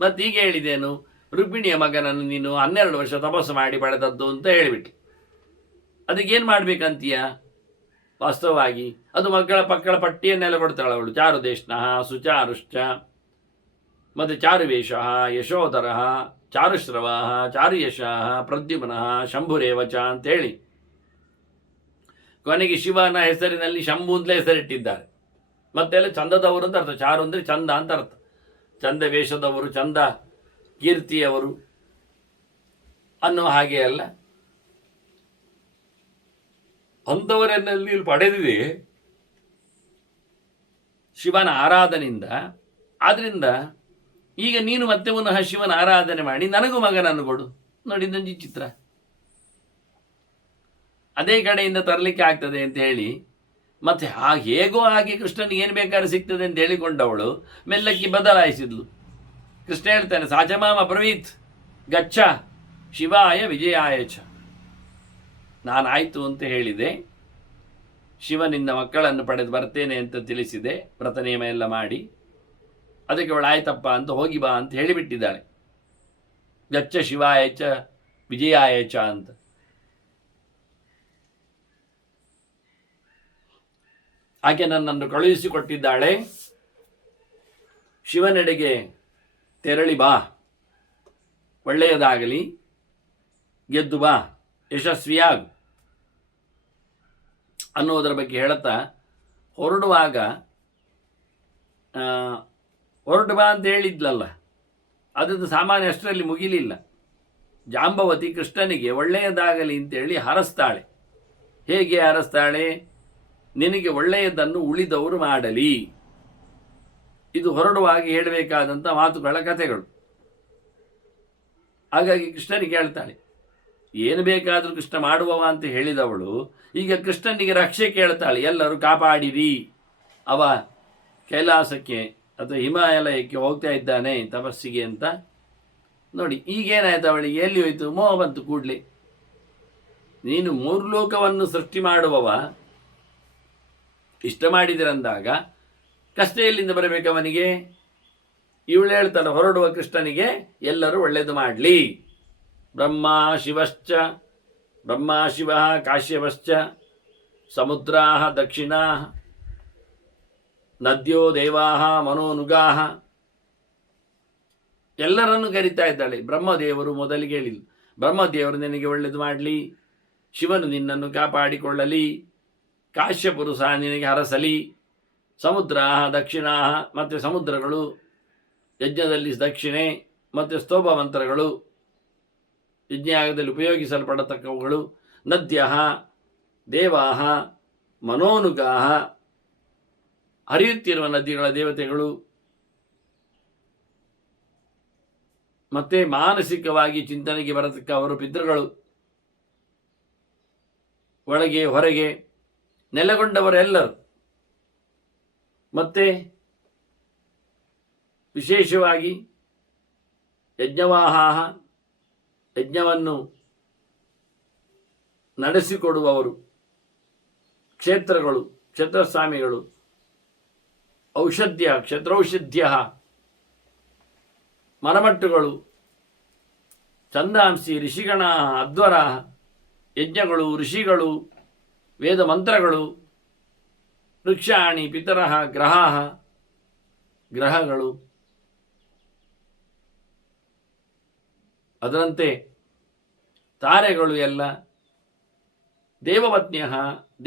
ಮತ್ತೀಗ ಹೇಳಿದ್ದೇನು? ರುಕ್ಮಿಣಿಯ ಮಗನನ್ನು ನೀನು 12 ವರ್ಷ ತಪಸ್ಸು ಮಾಡಿ ಪಡೆದದ್ದು ಅಂತ ಹೇಳಿಬಿಟ್ಟು. ಅದಕ್ಕೇನು ಮಾಡ್ಬೇಕಂತೀಯ? ವಾಸ್ತವವಾಗಿ ಅದು ಮಕ್ಕಳ ಪಟ್ಟಿಯನ್ನೆಲ್ಲ ಕೊಡ್ತಾಳೆ ಅವಳು. ಚಾರುದೇಶ್ನಃ ಸುಚಾರುಶ್ಚ, ಮತ್ತು ಚಾರುವೇಷ ಯಶೋಧರ ಚಾರುಶ್ರವ ಚಾರುಯಶ ಪ್ರದ್ಯುಮ್ನಃ ಶಂಭುರೇವಚ ಅಂತೇಳಿ ಕೊನೆಗೆ ಶಿವನ ಹೆಸರಿನಲ್ಲಿ ಶಂಭು ಅಂತಲೇ ಹೆಸರಿಟ್ಟಿದ್ದಾರೆ. ಮತ್ತೆಲ್ಲ ಚಂದದವರು ಅಂತ ಅರ್ಥ. ಚಾರು ಅಂದರೆ ಚಂದ ಅಂತ ಅರ್ಥ. ಚಂದ ವೇಷದವರು, ಚಂದ ಕೀರ್ತಿಯವರು ಅನ್ನೋ ಹಾಗೆ ಅಲ್ಲ. ಅಂಥವರನ್ನಲ್ಲಿ ಪಡೆದಿದೆ ಶಿವನ ಆರಾಧನೆಯಿಂದ. ಆದ್ರಿಂದ ಈಗ ನೀನು ಮತ್ತೆ ಪುನಃ ಶಿವನ ಆರಾಧನೆ ಮಾಡಿ ನನಗೂ ಮಗನನ್ನು ಕೊಡು. ನೋಡಿ, ಇದೊಂದು ಚಿತ್ರ. ಅದೇ ಕಡೆಯಿಂದ ತರಲಿಕ್ಕೆ ಆಗ್ತದೆ ಅಂತ ಹೇಳಿ ಮತ್ತೆ ಹೇಗೋ ಹಾಗೆ ಕೃಷ್ಣನಿಗೆ ಏನು ಬೇಕಾದ್ರೆ ಸಿಗ್ತದೆ ಅಂತ ಹೇಳಿಕೊಂಡವಳು ಮೆಲ್ಲಕ್ಕೆ ಬದಲಾಯಿಸಿದ್ಲು. ಕೃಷ್ಣ ಹೇಳ್ತಾನೆ, ಸಾಚಮಾಮ ಬ್ರವೀತ್ ಗಚ್ಚ ಶಿವಾಯ ವಿಜಯಾಯ ಚ. ನಾನಾಯ್ತು ಅಂತ ಹೇಳಿದೆ, ಶಿವನಿಂದ ಮಕ್ಕಳನ್ನು ಪಡೆದು ಬರ್ತೇನೆ ಅಂತ ತಿಳಿಸಿದೆ, ವ್ರತ ನಿಯಮ ಎಲ್ಲ ಮಾಡಿ. ಅದಕ್ಕೆ ಅವಳು ಆಯ್ತಪ್ಪ ಅಂತ ಹೋಗಿ ಬಾ ಅಂತ ಹೇಳಿಬಿಟ್ಟಿದ್ದಾಳೆ. ಗಚ್ಚ ಶಿವಾಯ ಚ ವಿಜಯಾಯ ಚ ಅಂತ. ಆಕೆ ನನ್ನನ್ನು ಕಳುಹಿಸಿಕೊಟ್ಟಿದ್ದಾಳೆ. ಶಿವನೆಡೆಗೆ ತೆರಳಿ ಬಾ, ಒಳ್ಳೆಯದಾಗಲಿ, ಗೆದ್ದು ಬಾ, ಯಶಸ್ವಿಯಾಗು ಅನ್ನೋದರ ಬಗ್ಗೆ ಹೇಳುತ್ತಾ ಹೊರಡುವಾಗ ಹೊರಟು ಬಾ ಅಂತ ಹೇಳಿದ್ಲಲ್ಲ, ಅದನ್ನು ಸಾಮಾನ್ಯ ಅಷ್ಟರಲ್ಲಿ ಮುಗಿಲಿಲ್ಲ. ಜಾಂಬವತಿ ಕೃಷ್ಣನಿಗೆ ಒಳ್ಳೆಯದಾಗಲಿ ಅಂತೇಳಿ ಹರಸ್ತಾಳೆ. ಹೇಗೆ ಹರಸ್ತಾಳೆ? ನಿನಗೆ ಒಳ್ಳೆಯದನ್ನು ಉಳಿದವರು ಮಾಡಲಿ. ಇದು ಹೊರಡುವಾಗ ಹೇಳಬೇಕಾದಂಥ ಮಾತುಗಳ ಕಥೆಗಳು. ಹಾಗಾಗಿ ಕೃಷ್ಣನಿಗೆ ಹೇಳ್ತಾಳೆ, ಏನು ಬೇಕಾದರೂ ಕೃಷ್ಣ ಮಾಡುವವ ಅಂತ ಹೇಳಿದವಳು ಈಗ ಕೃಷ್ಣನಿಗೆ ರಕ್ಷೆ ಕೇಳ್ತಾಳೆ. ಎಲ್ಲರೂ ಕಾಪಾಡಿರಿ, ಅವ ಕೈಲಾಸಕ್ಕೆ ಅಥವಾ ಹಿಮಾಲಯಕ್ಕೆ ಹೋಗ್ತಾ ಇದ್ದಾನೆ ತಪಸ್ಸಿಗೆ ಅಂತ. ನೋಡಿ, ಈಗೇನಾಯ್ತು ಅವಳಿಗೆ? ಎಲ್ಲಿ ಹೋಯ್ತು? ಮೋಹ ಬಂತು ಕೂಡಲೇ. ನೀನು ಮೂರು ಲೋಕವನ್ನು ಸೃಷ್ಟಿ ಮಾಡುವವ, ಇಷ್ಟ ಮಾಡಿದಿರಂದಾಗ ಕಷ್ಟ ಎಲ್ಲಿಂದ ಬರಬೇಕು ಅವನಿಗೆ? ಇವಳು ಹೇಳ್ತಾಳೆ ಹೊರಡುವ ಕೃಷ್ಣನಿಗೆ ಎಲ್ಲರೂ ಒಳ್ಳೆಯದು ಮಾಡಲಿ. ಬ್ರಹ್ಮ ಶಿವಶ್ಚ, ಬ್ರಹ್ಮ ಶಿವ ಕಾಶ್ಯಪಶ್ಚ, ಸಮುದ್ರಾ ದಕ್ಷಿಣಾ, ನದ್ಯೋ ದೇವಾ ಮನೋನುಗಾ, ಎಲ್ಲರನ್ನು ಕರಿತಾ ಇದ್ದಾಳೆ. ಬ್ರಹ್ಮದೇವರು ಮೊದಲಿಗೆ ಹೇಳಿಲ್ಲ, ಬ್ರಹ್ಮದೇವರು ನಿನಗೆ ಒಳ್ಳೆಯದು ಮಾಡಲಿ, ಶಿವನು ನಿನ್ನನ್ನು ಕಾಪಾಡಿಕೊಳ್ಳಲಿ, ಕಾಶ್ಯಪುರು ಸಹ ನಿನಗೆ ಹರಸಲಿ, ಸಮುದ್ರ ದಕ್ಷಿಣಾ, ಮತ್ತು ಸಮುದ್ರಗಳು, ಯಜ್ಞದಲ್ಲಿ ದಕ್ಷಿಣೆ ಮತ್ತು ಸ್ತೋಭ ಮಂತ್ರಗಳು, ಯಜ್ಞಯಾಗದಲ್ಲಿ ಉಪಯೋಗಿಸಲ್ಪಡತಕ್ಕವುಗಳು, ನದ್ಯ ದೇವಾ ಮನೋನುಗಾ, ಹರಿಯುತ್ತಿರುವ ನದಿಗಳ ದೇವತೆಗಳು, ಮತ್ತೆ ಮಾನಸಿಕವಾಗಿ ಚಿಂತನೆಗೆ ಬರತಕ್ಕವರು ಪಿತೃಗಳು, ಒಳಗೆ ಹೊರಗೆ ನೆಲೆಗೊಂಡವರೆಲ್ಲರೂ, ಮತ್ತೆ ವಿಶೇಷವಾಗಿ ಯಜ್ಞವಾಹ, ಯಜ್ಞವನ್ನು ನಡೆಸಿಕೊಡುವವರು, ಕ್ಷೇತ್ರಗಳು, ಕ್ಷೇತ್ರಸ್ವಾಮಿಗಳು, ಔಷಧ್ಯ ಕ್ಷೇತ್ರೌಷಧ್ಯ, ಮರಮಟ್ಟುಗಳು, ಛಂದಾಂಸಿ ಋಷಿಗಣ ಅಧ್ವರ, ಯಜ್ಞಗಳು, ಋಷಿಗಳು, ವೇದ ಮಂತ್ರಗಳು, ವೃಕ್ಷಾಣಿ ಪಿತರಃ ಗ್ರಹ, ಗ್ರಹಗಳು, ಅದರಂತೆ ತಾರೆಗಳು ಎಲ್ಲ, ದೇವಪತ್ನ್ಯ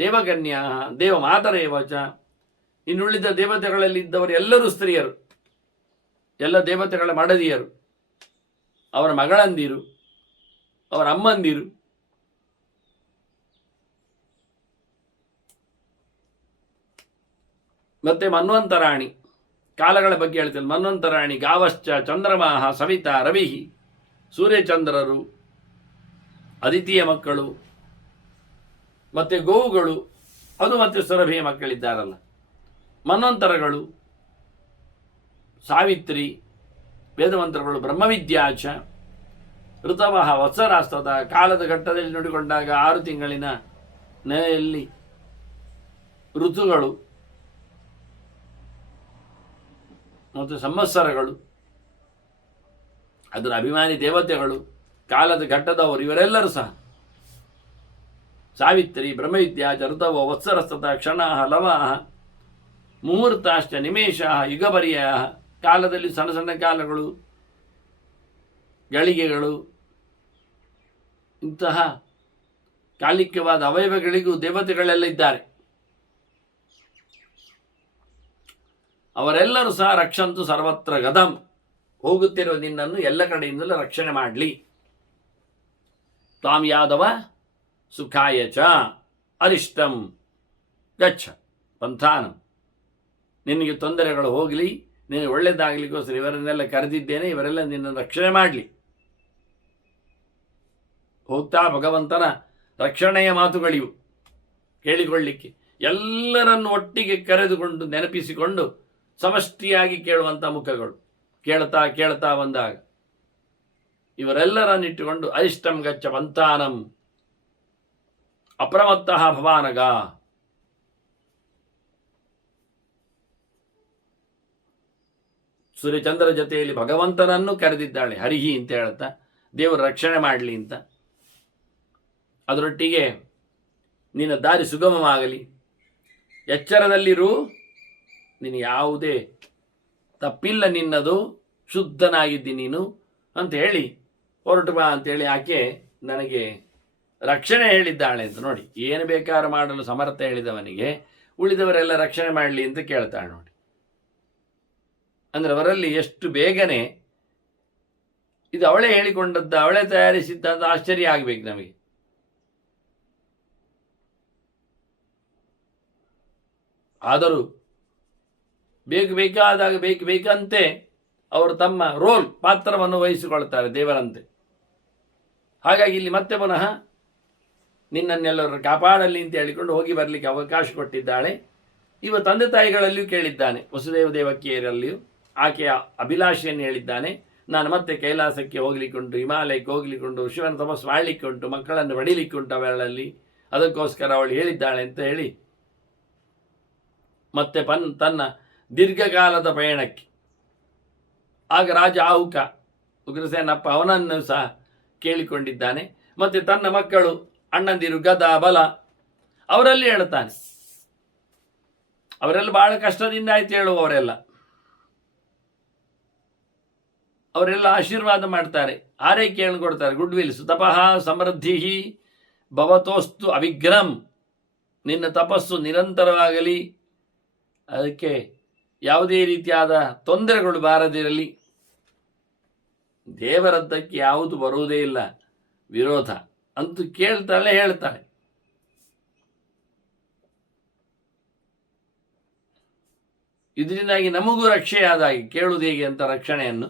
ದೇವಕನ್ಯಾ ದೇವಮಾತರೇವ ಚ, ಇನ್ನುಳಿದ ದೇವತೆಗಳಲ್ಲಿದ್ದವರು ಎಲ್ಲರೂ ಸ್ತ್ರೀಯರು, ಎಲ್ಲ ದೇವತೆಗಳ ಮಡದಿಯರು, ಅವರ ಮಗಳಂದಿರು, ಅವರ ಅಮ್ಮಂದಿರು, ಮತ್ತೆ ಮನ್ವಂತರಾಣಿ, ಕಾಲಗಳ ಬಗ್ಗೆ ಹೇಳ್ತೇನೆ. ಮನ್ವಂತರಾಣಿ ಗಾವಶ್ಚ ಚಂದ್ರಮಾಹ ಸವಿತಾ ರವಿ, ಸೂರ್ಯಚಂದ್ರರು, ಅದಿತಿಯ ಮಕ್ಕಳು, ಮತ್ತೆ ಗೋವುಗಳು, ಅದು ಮತ್ತೆ ಸುರಭಿಯ ಮಕ್ಕಳಿದ್ದಾರಲ್ಲ, ಮನ್ವಂತರಗಳು, ಸಾವಿತ್ರಿ, ವೇದಮಂತ್ರಗಳು, ಬ್ರಹ್ಮವಿದ್ಯಾಚ, ಋತವಃ ವತ್ಸರಾಸ್ತದ, ಕಾಲದ ಘಟ್ಟದಲ್ಲಿ ನೋಡಿಕೊಂಡಾಗ 6 ತಿಂಗಳಿನ ನೆಲೆಯಲ್ಲಿ ಋತುಗಳು ಮತ್ತು ಸಂವತ್ಸರಗಳು, ಅದರ ಅಭಿಮಾನಿ ದೇವತೆಗಳು, ಕಾಲದ ಘಟ್ಟದವರು, ಇವರೆಲ್ಲರೂ ಸಹ ಸಾವಿತ್ರಿ ಬ್ರಹ್ಮವಿದ್ಯಾ ಚ ಋತವೋ ವತ್ಸರಸ್ತತ ಕ್ಷಣ ಲವ ಮುಹೂರ್ತಾಶ್ಚ ನಿಮೇಶ ಯುಗಪರ್ಯ, ಕಾಲದಲ್ಲಿ ಸಣ್ಣ ಸಣ್ಣ ಕಾಲಗಳು, ಗಳಿಗೆಗಳು, ಇಂತಹ ಕಾಲಿಕವಾದ ಅವಯವಗಳಿಗೂ ದೇವತೆಗಳೆಲ್ಲ ಇದ್ದಾರೆ. ಅವರೆಲ್ಲರೂ ಸಹ ರಕ್ಷಂತು ಸರ್ವತ್ರ ಗದಂ, ಹೋಗುತ್ತಿರುವ ನಿನ್ನನ್ನು ಎಲ್ಲ ಕಡೆಯಿಂದಲೂ ರಕ್ಷಣೆ ಮಾಡಲಿ. ತ್ವಾಂ ಯಾದವ ಸುಖಾಯ ಚ ಅರಿಷ್ಟಂ ಗಚ್ಚ ಪಂಥಾನಂ, ನಿನಗೆ ತೊಂದರೆಗಳು ಹೋಗಲಿ, ನಿನಗೆ ಒಳ್ಳೆಯದಾಗಲಿಕ್ಕೋಸ್ಕರ ಇವರನ್ನೆಲ್ಲ ಕರೆದಿದ್ದೇನೆ, ಇವರೆಲ್ಲ ನಿನ್ನನ್ನು ರಕ್ಷಣೆ ಮಾಡಲಿ. ಹೋಗ್ತಾ ಭಗವಂತನ ರಕ್ಷಣೆಯ ಮಾತುಗಳಿವು ಕೇಳಿಕೊಳ್ಳಿಕ್ಕೆ, ಎಲ್ಲರನ್ನು ಒಟ್ಟಿಗೆ ಕರೆದುಕೊಂಡು ನೆನಪಿಸಿಕೊಂಡು ಸಮಷ್ಟಿಯಾಗಿ ಕೇಳುವಂಥ ಮುಖಗಳು. ಕೇಳ್ತಾ ಕೇಳ್ತಾ ಬಂದಾಗ ಇವರೆಲ್ಲರನ್ನಿಟ್ಟುಕೊಂಡು ಅರಿಷ್ಟಂ ಗಚ್ಚ ಪಂಥಾನಂ ಅಪ್ರಮತ್ತಃ ಭವಾನಗ, ಸೂರ್ಯಚಂದ್ರ ಜೊತೆಯಲ್ಲಿ ಭಗವಂತನನ್ನು ಕರೆದಿದ್ದಾಳೆ ಹರಿಹಿ ಅಂತ ಹೇಳ್ತಾ, ದೇವರು ರಕ್ಷಣೆ ಮಾಡಲಿ ಅಂತ. ಅದರೊಟ್ಟಿಗೆ ನಿನ್ನ ದಾರಿ ಸುಗಮವಾಗಲಿ, ಎಚ್ಚರದಲ್ಲಿರು, ನೀನು ಯಾವುದೇ ತಪ್ಪಿಲ್ಲ, ನಿನ್ನದು ಶುದ್ಧನಾಗಿದ್ದಿ ನೀನು ಅಂತ ಹೇಳಿ ಹೊರಟು ಬಾ ಅಂತೇಳಿ ಆಕೆ ನನಗೆ ರಕ್ಷಣೆ ಹೇಳಿದ್ದಾಳೆ ಅಂತ. ನೋಡಿ, ಏನು ಬೇಕಾದ್ರೂ ಮಾಡಲು ಸಮರ್ಥ ಹೇಳಿದವನಿಗೆ ಉಳಿದವರೆಲ್ಲ ರಕ್ಷಣೆ ಮಾಡಲಿ ಅಂತ ಕೇಳ್ತಾಳೆ ನೋಡಿ. ಅಂದರೆ ಅವರಲ್ಲಿ ಎಷ್ಟು ಬೇಗನೆ ಇದು ಅವಳೇ ಹೇಳಿಕೊಂಡದ್ದ, ಅವಳೇ ತಯಾರಿಸಿದ್ದ ಅಂತ ಆಶ್ಚರ್ಯ ಆಗಬೇಕು ನಮಗೆ. ಆದರೂ ಬೇಕಾದಾಗ ಬೇಕಂತೆ ಅವರು ತಮ್ಮ ರೋಲ್ ಪಾತ್ರವನ್ನು ವಹಿಸಿಕೊಳ್ತಾರೆ ದೇವರಂತೆ. ಹಾಗಾಗಿ ಇಲ್ಲಿ ಮತ್ತೆ ಪುನಃ ನಿನ್ನನ್ನೆಲ್ಲರೂ ಕಾಪಾಡಲಿ ಅಂತ ಹೇಳಿಕೊಂಡು ಹೋಗಿ ಬರಲಿಕ್ಕೆ ಅವಕಾಶ ಕೊಟ್ಟಿದ್ದಾಳೆ. ಇವ ತಂದೆ ತಾಯಿಗಳಲ್ಲಿಯೂ ಕೇಳಿದ್ದಾನೆ, ವಸುದೇವ ದೇವಕಿಯರಲ್ಲಿಯೂ ಆಕೆಯ ಅಭಿಲಾಷೆಯನ್ನು ಹೇಳಿದ್ದಾನೆ. ನಾನು ಮತ್ತೆ ಕೈಲಾಸಕ್ಕೆ ಹೋಗ್ಲಿಕ್ಕುಂಟು, ಹಿಮಾಲಯಕ್ಕೆ ಹೋಗ್ಲಿಕ್ಕುಂಟು, ಶಿವನ ತಪಸ್ಸು ಮಾಡಲಿಕ್ಕುಂಟು, ಮಕ್ಕಳನ್ನು ಹೊಡಿಲಿಕ್ಕುಂಟು ಅವಳಲ್ಲಿ, ಅದಕ್ಕೋಸ್ಕರ ಅವಳು ಹೇಳಿದ್ದಾಳೆ ಅಂತ ಹೇಳಿ ಮತ್ತೆ ತನ್ನ ದೀರ್ಘಕಾಲದ ಪಯಣಕ್ಕೆ ಆಗ ರಾಜ ಆಹುಕ ಉಗ್ರಸೇನಪ್ಪ ಅವನನ್ನು ಸಹ ಕೇಳಿಕೊಂಡಿದ್ದಾನೆ. ಮತ್ತೆ ತನ್ನ ಮಕ್ಕಳು ಅಣ್ಣಂದಿರು ಗದ ಬಲ ಅವರಲ್ಲಿ ಹೇಳ್ತಾನೆ. ಅವರೆಲ್ಲ ಬಹಳ ಕಷ್ಟದಿಂದ ಆಯ್ತು ಹೇಳುವವರೆಲ್ಲ, ಅವರೆಲ್ಲ ಆಶೀರ್ವಾದ ಮಾಡ್ತಾರೆ, ಆರೈಕೆಯನ್ನು ಕೊಡ್ತಾರೆ. ಗುಡ್ ವಿಲ್ಸ್ ತಪಃ ಸಮೃದ್ಧಿ ಭವತೋಸ್ತು ಅವಿಘ್ನಂ, ನಿನ್ನ ತಪಸ್ಸು ನಿರಂತರವಾಗಲಿ, ಅದಕ್ಕೆ ಯಾವುದೇ ರೀತಿಯಾದ ತೊಂದರೆಗಳು ಬಾರದಿರಲಿ. ದೇವರದ್ದಕ್ಕೆ ಯಾವುದು ಬರುವುದೇ ಇಲ್ಲ ವಿರೋಧ ಅಂತೂ ಕೇಳ್ತಾಳೆ, ಹೇಳ್ತಾಳೆ. ಇದರಿಂದಾಗಿ ನಮಗೂ ರಕ್ಷೆಯಾದಾಗಿ ಕೇಳುವುದು ಹೇಗೆ ಅಂತ ರಕ್ಷಣೆಯನ್ನು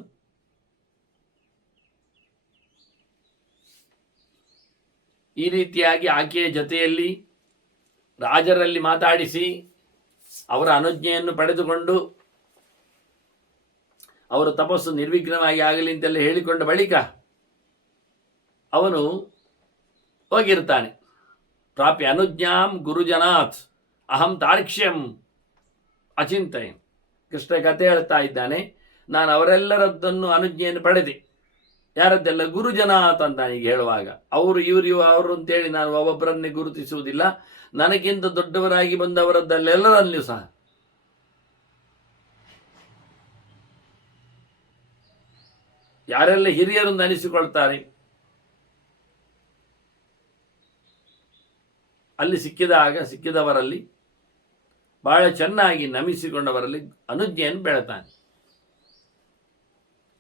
ಈ ರೀತಿಯಾಗಿ ಆಕೆಯ ಜೊತೆಯಲ್ಲಿ ರಾಜರಲ್ಲಿ ಮಾತಾಡಿಸಿ ಅವರ ಅನುಜ್ಞೆಯನ್ನು ಪಡೆದುಕೊಂಡು ಅವರ ತಪಸ್ಸು ನಿರ್ವಿಘ್ನವಾಗಿ ಆಗಲಿ ಅಂತೆಲ್ಲ ಹೇಳಿಕೊಂಡ ಬಳಿಕ ಅವನು ಹೋಗಿರ್ತಾನೆ. ಪ್ರಾಪ್ಯ ಅನುಜ್ಞಾಂ ಗುರುಜನಾಥ್ ಅಹಂ ತಾರ್ಕ್ಷ್ಯಂ ಅಚಿಂತಯ. ಕೃಷ್ಣ ಕಥೆ ಹೇಳ್ತಾ ಇದ್ದಾನೆ, ನಾನು ಅವರೆಲ್ಲರದ್ದನ್ನು ಅನುಜ್ಞೆಯನ್ನು ಪಡೆದೆ. ಯಾರದ್ದೆಲ್ಲ? ಗುರುಜನಾಥ್ ಅಂತ ಈಗ ಹೇಳುವಾಗ ಅವರು ಅವರು ಅಂತೇಳಿ ನಾನು ಒಬ್ಬೊಬ್ಬರನ್ನೇ ಗುರುತಿಸುವುದಿಲ್ಲ, ನನಗಿಂತ ದೊಡ್ಡವರಾಗಿ ಬಂದವರದ್ದಲ್ಲೆಲ್ಲರಲ್ಲಿಯೂ ಸಹ ಯಾರೆಲ್ಲ ಹಿರಿಯರನ್ನು ಅನಿಸಿಕೊಳ್ತಾರೆ ಅಲ್ಲಿ ಸಿಕ್ಕಿದವರಲ್ಲಿ ಬಹಳ ಚೆನ್ನಾಗಿ ನಮಿಸಿಕೊಂಡವರಲ್ಲಿ ಅನುಜ್ಞೆಯನ್ನು ಬೆಳೆತಾನೆ.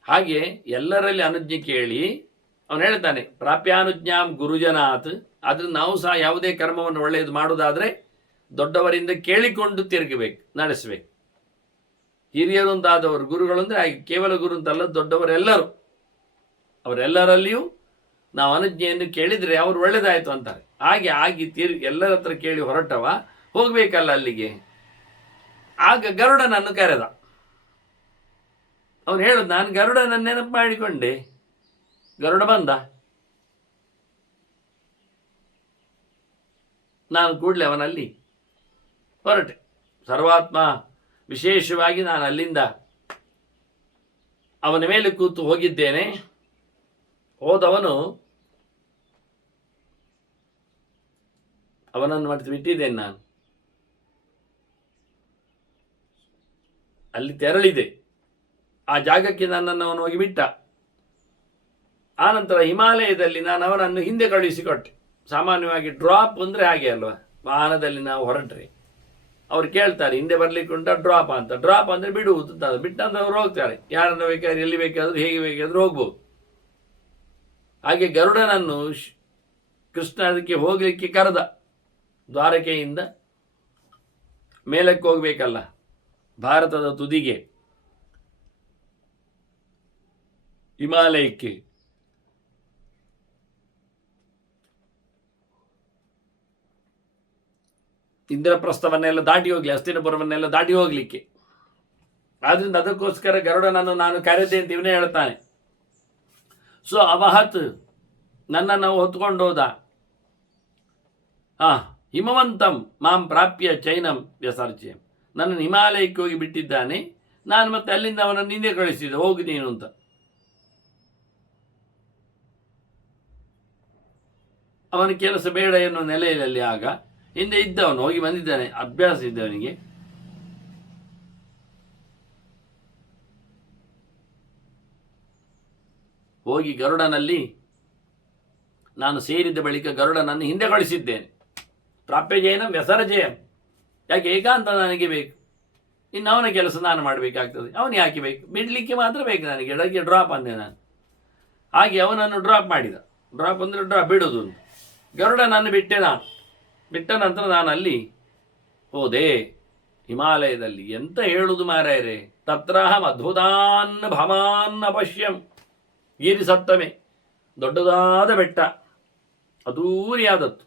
ಹಾಗೆ ಎಲ್ಲರಲ್ಲಿ ಅನುಜ್ಞೆ ಕೇಳಿ ಅವನು ಹೇಳ್ತಾನೆ, ಪ್ರಾಪ್ಯಾನುಜ್ಞಾಂ ಗುರುಜನಾಥ್. ಆದ್ರೆ ನಾವು ಸಹ ಯಾವುದೇ ಕರ್ಮವನ್ನು ಒಳ್ಳೆಯದು ಮಾಡುವುದಾದ್ರೆ ದೊಡ್ಡವರಿಂದ ಕೇಳಿಕೊಂಡು ತಿರುಗಬೇಕು, ನಡೆಸಬೇಕು. ಹಿರಿಯರು ಅಂತಾದವರು, ಗುರುಗಳು ಅಂದರೆ ಕೇವಲ ಗುರು ಅಂತಲ್ಲ, ದೊಡ್ಡವರೆಲ್ಲರೂ, ಅವರೆಲ್ಲರಲ್ಲಿಯೂ ನಾವು ಅನುಜ್ಞೆಯನ್ನು ಕೇಳಿದರೆ ಅವರು ಒಳ್ಳೇದಾಯ್ತು ಅಂತಾರೆ. ಹಾಗೆ ಆಗಿ ಎಲ್ಲರ ಹತ್ರ ಕೇಳಿ ಹೊರಟವ ಹೋಗ್ಬೇಕಲ್ಲ ಅಲ್ಲಿಗೆ. ಆಗ ಗರುಡನನ್ನು ಕರೆದ. ಅವನು ಹೇಳುದು, ನಾನು ಗರುಡನ ನೆನಪು ಮಾಡಿಕೊಂಡೆ. ಗರುಡ ಬಂದ, ನಾನು ಕೂಡಲೇ ಅವನಲ್ಲಿ ಹೊರಟೆ. ಸರ್ವಾತ್ಮ ವಿಶೇಷವಾಗಿ ನಾನು ಅಲ್ಲಿಂದ ಅವನ ಮೇಲೆ ಕೂತು ಹೋಗಿದ್ದೇನೆ. ಹೋದವನು ಅವನನ್ನು ಮತ್ತೆ ಬಿಟ್ಟಿದ್ದೇನೆ ನಾನು. ಅಲ್ಲಿ ತೆರಳಿದೆ, ಆ ಜಾಗಕ್ಕೆ ನನ್ನನ್ನು ಅವನು ಹೋಗಿ ಬಿಟ್ಟ. ಆನಂತರ ಹಿಮಾಲಯದಲ್ಲಿ ನಾನು ಅವನನ್ನು ಹಿಂದೆ ಕಳುಹಿಸಿಕೊಟ್ಟೆ. ಸಾಮಾನ್ಯವಾಗಿ ಡ್ರಾಪ್ ಅಂದರೆ ಹಾಗೆ ಅಲ್ವಾ, ವಾಹನದಲ್ಲಿ ನಾವು ಹೊರಟ್ರೆ ಅವ್ರು ಕೇಳ್ತಾರೆ ಹಿಂದೆ ಬರ್ಲಿಕ್ಕೆ ಉಂಟಾ ಡ್ರಾಪ್ ಅಂತ. ಡ್ರಾಪ್ ಅಂದರೆ ಬಿಡುವುದು ಅಂತ, ಬಿಟ್ಟಂದ್ರೆ ಅವ್ರು ಹೋಗ್ತಾರೆ, ಯಾರನ್ನು ಬೇಕಾದ್ರೆ ಎಲ್ಲಿ ಬೇಕಾದರೂ ಹೇಗೆ ಬೇಕಾದರೂ ಹೋಗ್ಬೋದು. ಹಾಗೆ ಗರುಡನನ್ನು ಕೃಷ್ಣ ಅದಕ್ಕೆ ಹೋಗಲಿಕ್ಕೆ ಕರೆದ. ದ್ವಾರಕೆಯಿಂದ ಮೇಲಕ್ಕೆ ಹೋಗ್ಬೇಕಲ್ಲ, ಭಾರತದ ತುದಿಗೆ ಹಿಮಾಲಯಕ್ಕೆ. ಇಂದ್ರಪ್ರಸ್ಥವನ್ನೆಲ್ಲ ದಾಟಿ ಹೋಗ್ಲಿ, ಹಸ್ತಿನಪುರವನ್ನೆಲ್ಲ ದಾಟಿ ಹೋಗ್ಲಿಕ್ಕೆ. ಆದ್ರಿಂದ ಅದಕ್ಕೋಸ್ಕರ ಗರುಡನನ್ನು ನಾನು ಕರೆದೆ ಅಂತ ಇವನೇ ಹೇಳ್ತಾನೆ. ಸೊ ಅವಹತ್ ನನ್ನನ್ನು ಹೊತ್ಕೊಂಡು ಹೋದ. ಹಿಮವಂತಂ ಮಾಂ ಪ್ರಾಪ್ಯ ಚೈನಂ ವ್ಯಸರ್ಜ್ಯ, ನನ್ನನ್ನು ಹಿಮಾಲಯಕ್ಕೆ ಹೋಗಿ ಬಿಟ್ಟಿದ್ದಾನೆ. ನಾನು ಮತ್ತೆ ಅಲ್ಲಿಂದ ಅವನನ್ನು ಹಿಂದೆ ಕಳಿಸಿದೆ, ಹೋಗಿ ನೀನು ಅಂತ. ಅವನ ಕೆಲಸ ಬೇಡ ಎನ್ನುವ ನೆಲೆಯಲ್ಲಿ ಆಗ ಹಿಂದೆ ಇದ್ದವನು ಹೋಗಿ ಬಂದಿದ್ದಾನೆ, ಅಭ್ಯಾಸ ಇದ್ದವನಿಗೆ. ಹೋಗಿ ಗರುಡನಲ್ಲಿ ನಾನು ಸೇರಿದ ಬಳಿಕ ಗರುಡನನ್ನು ಹಿಂದೆ ಕಳಿಸಿದ್ದೇನೆ. ಪ್ರಾಪ್ಯ ಜಯನಂ ವ್ಯಸರಜಯಂ, ಯಾಕೆ ಏಕಾಂತ ನನಗೆ ಬೇಕು, ಇನ್ನು ಅವನ ಕೆಲಸ ನಾನು ಮಾಡಬೇಕಾಗ್ತದೆ. ಅವನು ಯಾಕೆ ಬೇಕು, ಬಿಡಲಿಕ್ಕೆ ಮಾತ್ರ ಬೇಕು ನನಗೆ, ಎಡಕ್ಕೆ ಡ್ರಾಪ್ ಅಂದೆ ನಾನು. ಹಾಗೆ ಅವನನ್ನು ಡ್ರಾಪ್ ಮಾಡಿದ. ಡ್ರಾಪ್ ಅಂದರೆ ಡ್ರಾಪ್, ಬಿಡೋದು. ಗರುಡನನ್ನು ಬಿಟ್ಟೆ ನಾನು. ಬಿಟ್ಟ ನಂತರ ನಾನು ಅಲ್ಲಿ ಹೋದೆ ಹಿಮಾಲಯದಲ್ಲಿ. ಎಂತ ಹೇಳುವುದು ಮಾರಾಯರೆ, ತತ್ರಾಹಂ ಅದ್ಭುತಾನ್ ಭಮಾನ್ ಅಪಶ್ಯಂ. ಗಿರಿ ಸತ್ತಮೆ, ದೊಡ್ಡದಾದ ಬೆಟ್ಟ, ಅದ್ದೂರಿಯಾದದ್ದು,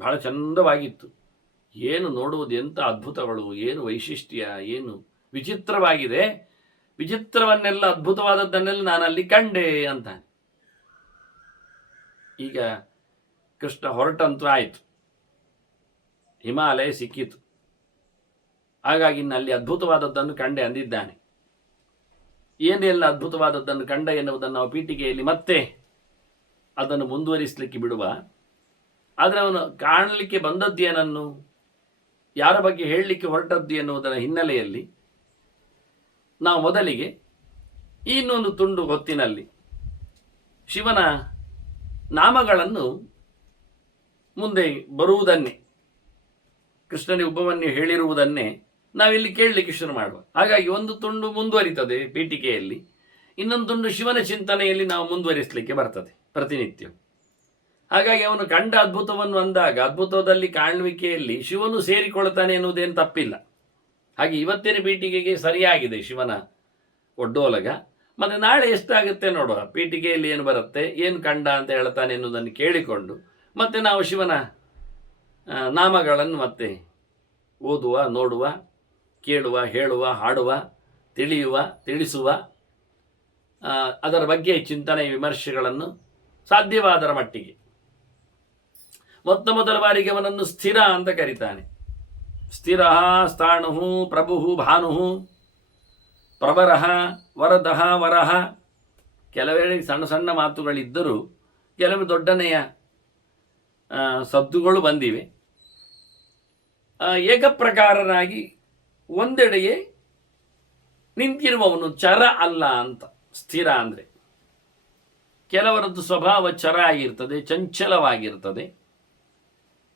ಬಹಳ ಚಂದವಾಗಿತ್ತು. ಏನು ನೋಡುವುದು, ಎಂಥ ಅದ್ಭುತಗಳು, ಏನು ವೈಶಿಷ್ಟ್ಯ, ಏನು ವಿಚಿತ್ರವಾಗಿದೆ. ವಿಚಿತ್ರವನ್ನೆಲ್ಲ, ಅದ್ಭುತವಾದದ್ದನ್ನೆಲ್ಲ ನಾನು ಅಲ್ಲಿ ಕಂಡೆ ಅಂತ. ಈಗ ಕೃಷ್ಣ ಹೊರಟಂತೂ ಆಯಿತು, ಹಿಮಾಲಯ ಸಿಕ್ಕಿತು. ಹಾಗಾಗಿ ಇನ್ನಲ್ಲಿ ಅದ್ಭುತವಾದದ್ದನ್ನು ಕಂಡೆ ಅಂದಿದ್ದಾನೆ. ಏನೆಲ್ಲ ಅದ್ಭುತವಾದದ್ದನ್ನು ಕಂಡ ಎನ್ನುವುದನ್ನು ನಾವು ಪೀಠಿಕೆಯಲ್ಲಿ ಮತ್ತೆ ಅದನ್ನು ಮುಂದುವರಿಸಲಿಕ್ಕೆ ಬಿಡುವ. ಆದರೆ ಅವನು ಕಾಣಲಿಕ್ಕೆ ಬಂದದ್ದೇನನ್ನು, ಯಾರ ಬಗ್ಗೆ ಹೇಳಲಿಕ್ಕೆ ಹೊರಟದ್ದು ಎನ್ನುವುದರ ಹಿನ್ನೆಲೆಯಲ್ಲಿ ನಾವು ಮೊದಲಿಗೆ ಇನ್ನೊಂದು ತುಂಡು ಹೊತ್ತಿನಲ್ಲಿ ಶಿವನ ನಾಮಗಳನ್ನು ಮುಂದೆ ಬರುವುದನ್ನೇ, ಕೃಷ್ಣನಿಗೆ ಉಪವನ್ನೇ ಹೇಳಿರುವುದನ್ನೇ ನಾವಿಲ್ಲಿ ಕೇಳಲಿಕ್ಕೆ ಶುರು ಮಾಡುವ. ಹಾಗಾಗಿ ಒಂದು ತುಂಡು ಮುಂದುವರಿತದೆ ಪೀಠಿಕೆಯಲ್ಲಿ, ಇನ್ನೊಂದು ತುಂಡು ಶಿವನ ಚಿಂತನೆಯಲ್ಲಿ ನಾವು ಮುಂದುವರಿಸಲಿಕ್ಕೆ ಬರ್ತದೆ ಪ್ರತಿನಿತ್ಯ. ಹಾಗಾಗಿ ಅವನು ಕಂಡ ಅದ್ಭುತವನ್ನು ಅಂದಾಗ ಅದ್ಭುತದಲ್ಲಿ ಕಾಣುವಿಕೆಯಲ್ಲಿ ಶಿವನು ಸೇರಿಕೊಳ್ತಾನೆ ಎನ್ನುವುದೇನು ತಪ್ಪಿಲ್ಲ. ಹಾಗೆ ಇವತ್ತಿನ ಪೀಠಿಕೆಗೆ ಸರಿಯಾಗಿದೆ ಶಿವನ ಒಡ್ಡೋಲಗ. ಮತ್ತು ನಾಳೆ ಎಷ್ಟಾಗುತ್ತೆ ನೋಡುವ, ಪೀಠಿಕೆಯಲ್ಲಿ ಏನು ಬರುತ್ತೆ, ಏನು ಕಂಡ ಅಂತ ಹೇಳ್ತಾನೆ ಎನ್ನುವುದನ್ನು ಕೇಳಿಕೊಂಡು ಮತ್ತೆ ನಾವು ಶಿವನ ನಾಮಗಳನ್ನು ಮತ್ತೆ ಓದುವ, ನೋಡುವ, ಕೇಳುವ, ಹೇಳುವ, ಹಾಡುವ, ತಿಳಿಯುವ, ತಿಳಿಸುವ, ಅದರ ಬಗ್ಗೆ ಚಿಂತನೆ ವಿಮರ್ಶೆಗಳನ್ನು ಸಾಧ್ಯವಾದರ ಮಟ್ಟಿಗೆ. ಮೊದಲ ಬಾರಿಗೆ ಅವನನ್ನು ಸ್ಥಿರ ಅಂತ ಕರೀತಾನೆ. ಸ್ಥಿರ ಸ್ಥಾಣು ಪ್ರಭು ಭಾನು ಪ್ರವರಃ ವರದಃ ವರಹ. ಕೆಲವೆಡೆ ಸಣ್ಣ ಸಣ್ಣ ಮಾತುಗಳಿದ್ದರೂ ಕೆಲವು ದೊಡ್ಡನೆಯ ಸದ್ದುಗಳು ಬಂದಿವೆ. ಏಕಪ್ರಕಾರನಾಗಿ ಒಂದೆಡೆಗೆ ನಿಂತಿರುವವನು ಚರ ಅಲ್ಲ ಅಂತ. ಸ್ಥಿರ ಅಂದರೆ ಕೆಲವರದ್ದು ಸ್ವಭಾವ ಚರ ಆಗಿರ್ತದೆ, ಚಂಚಲವಾಗಿರ್ತದೆ.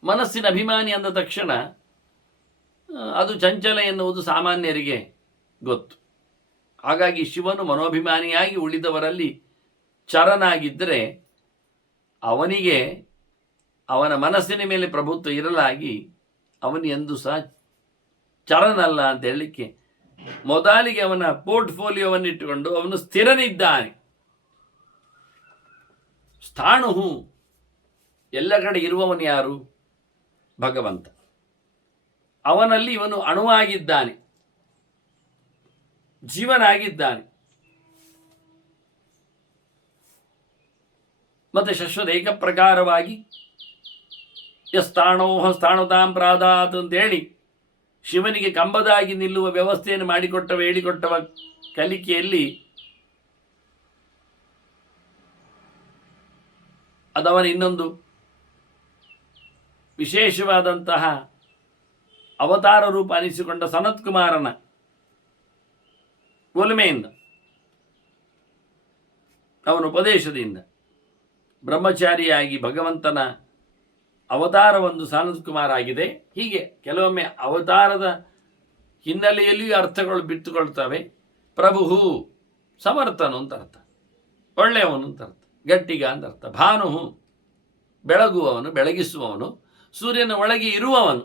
ಮನಸ್ಸಿನ ಅಭಿಮಾನಿ ಅಂದ ತಕ್ಷಣ ಅದು ಚಂಚಲ ಎನ್ನುವುದು ಸಾಮಾನ್ಯರಿಗೆ ಗೊತ್ತು. ಹಾಗಾಗಿ ಶಿವನು ಮನೋಭಿಮಾನಿಯಾಗಿ ಉಳಿದವರಲ್ಲಿ ಚರನಾಗಿದ್ದರೆ ಅವನಿಗೆ ಅವನ ಮನಸ್ಸಿನ ಮೇಲೆ ಪ್ರಭುತ್ವ ಇರಲಾಗಿ ಅವನು ಎಂದೂ ಸಹ ಚರನಲ್ಲ ಅಂತ ಹೇಳಲಿಕ್ಕೆ ಮೊದಲಿಗೆ ಅವನ ಪೋರ್ಟ್ಫೋಲಿಯೋವನ್ನು ಇಟ್ಟುಕೊಂಡು ಅವನು ಸ್ಥಿರನಿದ್ದಾನೆ. ಸ್ಥಾಣು, ಎಲ್ಲ ಕಡೆ ಇರುವವನು ಯಾರು? ಭಗವಂತ. ಅವನಲ್ಲಿ ಇವನು ಅಣುವಾಗಿದ್ದಾನೆ, ಜೀವನಾಗಿದ್ದಾನೆ. ಮತ್ತೆ ಶಶ್ವತ ಏಕ ಪ್ರಕಾರವಾಗಿ ಯಸ್ತಾಣೋಹ ಸ್ಥಾಣುತಾಂ ಪ್ರಾದಾತ್ ಅಂತೇಳಿ ಶಿವನಿಗೆ ಕಂಬದಾಗಿ ನಿಲ್ಲುವ ವ್ಯವಸ್ಥೆಯನ್ನು ಹೇಳಿಕೊಟ್ಟವ ಕಲಿಕೆಯಲ್ಲಿ ಅದವನ ಇನ್ನೊಂದು ವಿಶೇಷವಾದಂತಹ ಅವತಾರ ರೂಪ ಅನಿಸಿಕೊಂಡ ಸನತ್ಕುಮಾರನ ಒಲಮೆಯಿಂದ, ಅವನ ಉಪದೇಶದಿಂದ ಬ್ರಹ್ಮಚಾರಿಯಾಗಿ ಭಗವಂತನ ಅವತಾರವೊಂದು ಸನತ್ಕುಮಾರ ಆಗಿದೆ. ಹೀಗೆ ಕೆಲವೊಮ್ಮೆ ಅವತಾರದ ಹಿನ್ನೆಲೆಯಲ್ಲಿಯೂ ಅರ್ಥಗಳು ಬಿತ್ತುಕೊಳ್ತವೆ. ಪ್ರಭು ಸಮರ್ಥನು ಅಂತ ಅರ್ಥ, ಒಳ್ಳೆಯವನು ಅಂತ ಅರ್ಥ, ಗಟ್ಟಿಗ ಅಂತ ಅರ್ಥ. ಭಾನು ಬೆಳಗುವವನು, ಬೆಳಗಿಸುವವನು, ಸೂರ್ಯನ ಒಳಗೆ ಇರುವವನು,